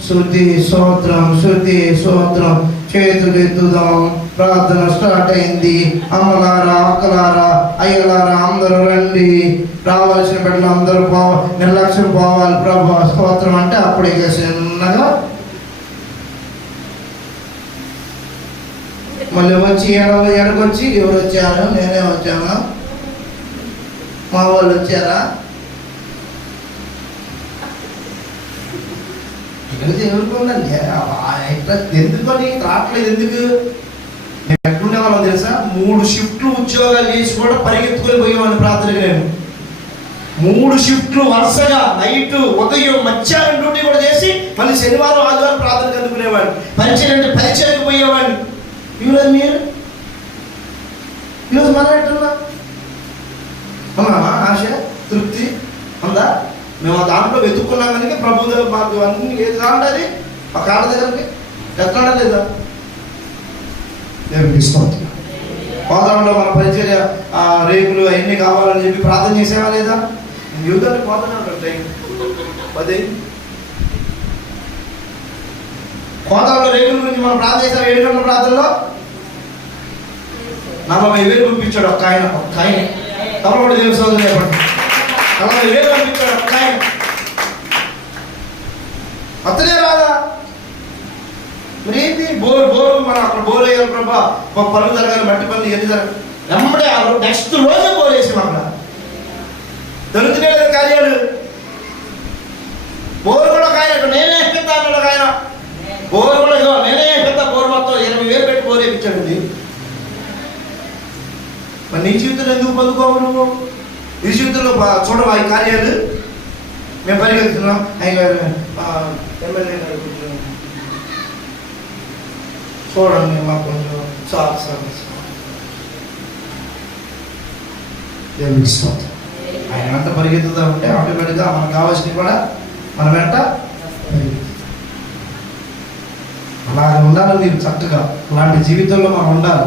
శృతి స్తోత్రం చేతులు ఎత్తుదాం, ప్రార్థన స్టార్ట్ అయింది. అమ్మలారా, అక్కలారా, అయ్యలారా అందరూ రండి, రావాల్సిన బిడ్డలు అందరూ నిర్లక్ష్యం పోవాలి, ప్రభు స్తోత్రం అంటే అప్పుడు ఇక చిన్నగా మళ్ళీ వచ్చి ఎడకొచ్చి ఎవరు వచ్చారు? నేనే వచ్చాను, మా వాళ్ళు వచ్చారా? ఎవరుకుందండి ఎందుకని రావట్లేదు? ఎందుకు ఎట్లుండే వాళ్ళం తెలుసా? 3 షిఫ్ట్లు ఉద్యోగాలు చేసి కూడా పరిగెత్తుకొని పోయేవాడిని ప్రార్థనకి. నేను 3 షిఫ్ట్లు వరుసగా నైట్, ఉదయం, మధ్యాహ్నం డ్యూటీ కూడా చేసి మళ్ళీ శనివారం ఆదివారం ప్రార్థనకు అందుకునేవాడిని. పరిచయం అంటే పరిచయకు పోయేవాడిని. ఈరోజు ఈరోజు మనం ఎట్టున్నా ఉన్నామా? ఆశ, తృప్తి ఉందా? మేము దాంట్లో వెతుక్కున్నాం కనుక ప్రభుత్వం మాకు అన్ని ఏది కావాలి ఆ కాళ్ళ దగ్గరికి ఎట్లా లేదా? దేవునికి స్తోత్రం. పోదాంలో మన పరిచర్య రేపులు అవన్నీ కావాలని చెప్పి ప్రార్థన చేసేవా లేదా? యువతని పోతానే ఉంటాడు టైం 10. పోదాంలో రేపుల గురించి మనం ప్రార్థన చేసాం. 7 గంటల ప్రార్థనలో 40,000 పంపించాడు ఒక్క ఆయన. తమలో దేవుని సోదరులు చెప్పండి, 40,000 పంపించాడు ఒక్క ఆయన. అతనే రాదా? మరి ఏంటి? బోరు మనం అక్కడ బోర్ వేయాలి ప్రభా, పనులు జరగాలి, మట్టి పనులు ఎన్ని జరగాలి. వెంబడే నెక్స్ట్ రోజే బోర్ వేసాం. అక్కడ దొరుకుతునే లేదా కార్యాలు? బోరు కూడా ఒక ఆయన, నేనే పెద్ద అన్నాడు ఒక ఆయన. బోరు కూడా నేనే పెద్ద బోరు మొత్తం 80,000 పెట్టి బోర్ వేయించాడు. మరి నీ జీవితంలో ఎందుకు పొందుకోవు నువ్వు? నీ జీవితంలో చూడవా ఈ కార్యాలు? మేము పరిగెత్తున్నాం, అయ్యగారు ఎమ్మెల్యే గారు చూడండి మాకు కొంచెం ఆయన వెంట పరిగెత్తుతా ఉంటే ఆటోమేటిక్గా మనకు కావాల్సినవి కూడా మన వెంట అలాగే ఉండాలి. మీరు చక్కగా అలాంటి జీవితంలో మనం ఉండాలి.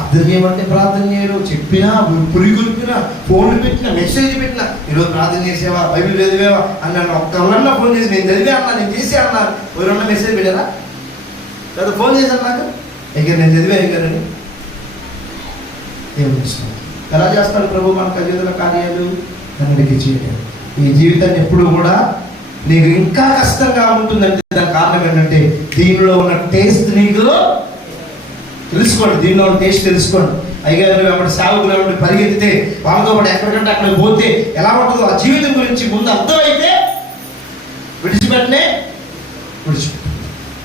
అర్థం చేయమంటే ప్రార్థన చేయరు, చెప్పినా, పురిగొల్పినా, ఫోన్లు పెట్టినా, మెసేజ్ పెట్టినా, ఈరోజు ప్రార్థన చేసేవా, బైబిల్ చదివేవా అన్నాను. ఒక్కళ్ళన్నా ఫోన్ చేసి నేను చదివే అన్నా, నేను చేసే అన్నారు. ఎవరన్నా మెసేజ్ పెట్టారా? లేదా ఫోన్ చేశాను నాకు, ఇంకా నేను చదివే అయ్యారని. ఎలా చేస్తాడు ప్రభు మన ఖరీదుల కార్యాలు? అన్నిటికీ చేయలేదు. ఈ జీవితాన్ని ఎప్పుడు కూడా నీకు ఇంకా కష్టంగా ఉంటుందంటే దానికి కారణం ఏంటంటే దీనిలో ఉన్న టేస్ట్ నీకు తెలుసుకోండి. దీనిలో ఉన్న టేస్ట్ తెలుసుకోండి. అయ్యగారు వెంబడి సేవకులు వెంబడి పరిగెత్తితే వాళ్ళతో పాటు ఎక్కడికంటే అక్కడికి పోతే ఎలా ఉంటుందో ఆ జీవితం గురించి ముందు అర్థమైతే విడిచిపెట్టనే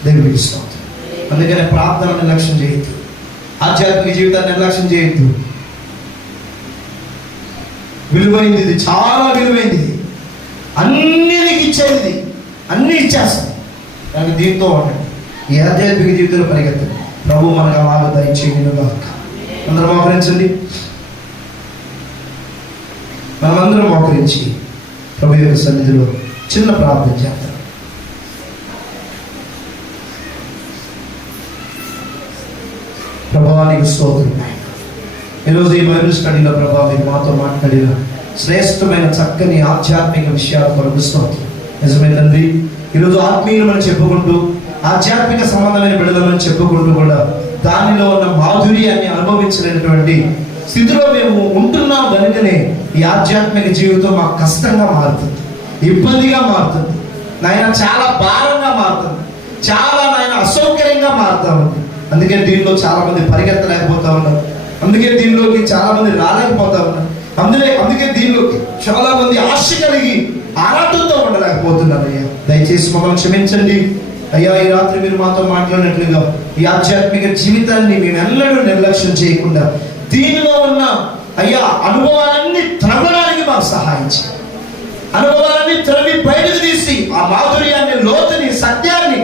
దేవుడికి ఇష్టం. అందుకనే ప్రార్థనని లక్ష్యం చేయొద్దు. ఆధ్యాత్మిక జీవితాన్ని నిర్లక్ష్యం చేయొద్దు. విలువైంది, ఇది చాలా విలువైంది. అన్నీ నీకు ఇచ్చేది, అన్నీ ఇచ్చేస్తాం. కానీ దీంతో ఉండండి, ఈ ఆధ్యాత్మిక జీవితంలో పరిగెత్తండి. ప్రభు మనకు అలాగ దయచేయను. అందరం మోకరించండి. మనమందరం మోకరించి ప్రభు యొక్క సన్నిధిలో చిన్న ప్రార్థన చేద్దాం. ప్రభువా నీకు స్తోత్రం. ఈరోజు ఈ బైబిల్ స్టడీలో ప్రభా మీరు మాతో మాట్లాడిన శ్రేష్టమైన చక్కని ఆధ్యాత్మిక విషయాల కొరకు స్తోత్రం. నిజమే తండ్రి, ఈరోజు ఆత్మీయులమని చెప్పుకుంటూ ఆధ్యాత్మిక సంబంధమైన బిడ్డలమని చెప్పుకుంటూ కూడా దానిలో ఉన్న మాధుర్యాన్ని అనుభవించినటువంటి స్థితిలో మేము ఉంటున్నాం కనుకనే ఈ ఆధ్యాత్మిక జీవితం మాకు కష్టంగా మారుతుంది, ఇబ్బందిగా మారుతుంది నాయన, చాలా భారంగా మారుతుంది, చాలా నాయన అసౌకర్యంగా మారుతా ఉంది. అందుకే దీనిలో చాలా మంది పరిగెత్తలేకపోతా ఉన్నారు. అందుకే దీనిలోకి చాలా మంది రాలేకపోతా ఉన్నారు. అందుకే దీనిలోకి చాలా మంది ఆశ కలిగి ఆరాటంతో ఉండలేకపోతున్నారు. అయ్యా దయచేసి మమ్మల్ని క్షమించండి అయ్యా. ఈ రాత్రి మీరు మాతో మాట్లాడినట్లుగా ఈ ఆధ్యాత్మిక జీవితాన్ని మేము ఎన్నడూ నిర్లక్ష్యం చేయకుండా దీనిలో ఉన్న అయ్యా అనుభవాలన్నీ త్రవ్వడానికి మాకు సహాయం చేయండి. అనుభవాలన్నీ త్రవ్వి బయటకు తీసి ఆ మాధుర్యాన్ని, లోతుని, సత్యాన్ని,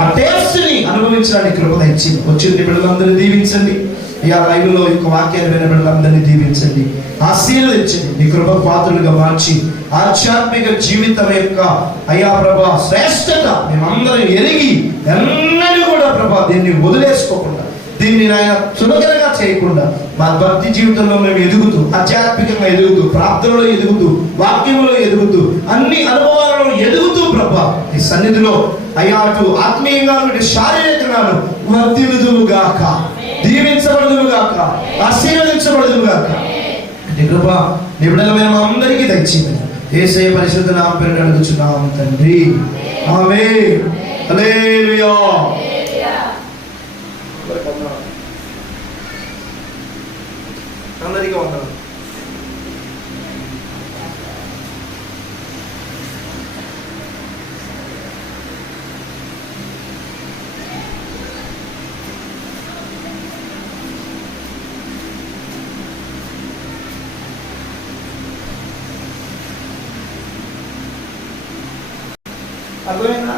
ఆ టేస్ట్ని అనుభవించడానికి కృప ఇచ్చింది. వచ్చిన బిడ్డలందరినీ దీవించండి అయ్యా. లైవ్లో యొక్క వాక్యాన్ని విన్న బిడ్డలందరినీ దీవించండి, ఆశీర్వదించండి. నీ కృప పాత్రలుగా మార్చి ఆధ్యాత్మిక జీవితం యొక్క అయ్యా ప్రభా శ్రేష్టత మేమందరం ఎరిగి ఎన్నడూ కూడా ప్రభా దీన్ని వదిలేసుకోకుండా, దీన్ని నాయన చులకనగా చేయకుండా మా భక్తి జీవితంలో మేము ఎదుగుతూ, ఆధ్యాత్మికంగా ఎదుగుతూ, ప్రార్థనలో ఎదుగుతూ, వాక్యంలో ఎదుగుతూ, అన్ని అనుభవాలలో ఎదుగుతూ ప్రభా ఈ సన్నిధిలో అయ్యా అటు ఆత్మీయంగా ఇటు శారీరకంగాను వర్ధిల్లుదువుగాక, దీవించబడుదువుగాక, ఆశీర్వదించబడుదువుగాక. నీ కృప నీ బిడ్డలమైన మా అందరికీ దయచేయమని యేసయ్య పరిశుద్ధ నామమున పేరిట అడుగుచున్నాము తండ్రి, ఆమేన్. హల్లెలూయా. అందరికీ వందనాలు. అర్థమైందా?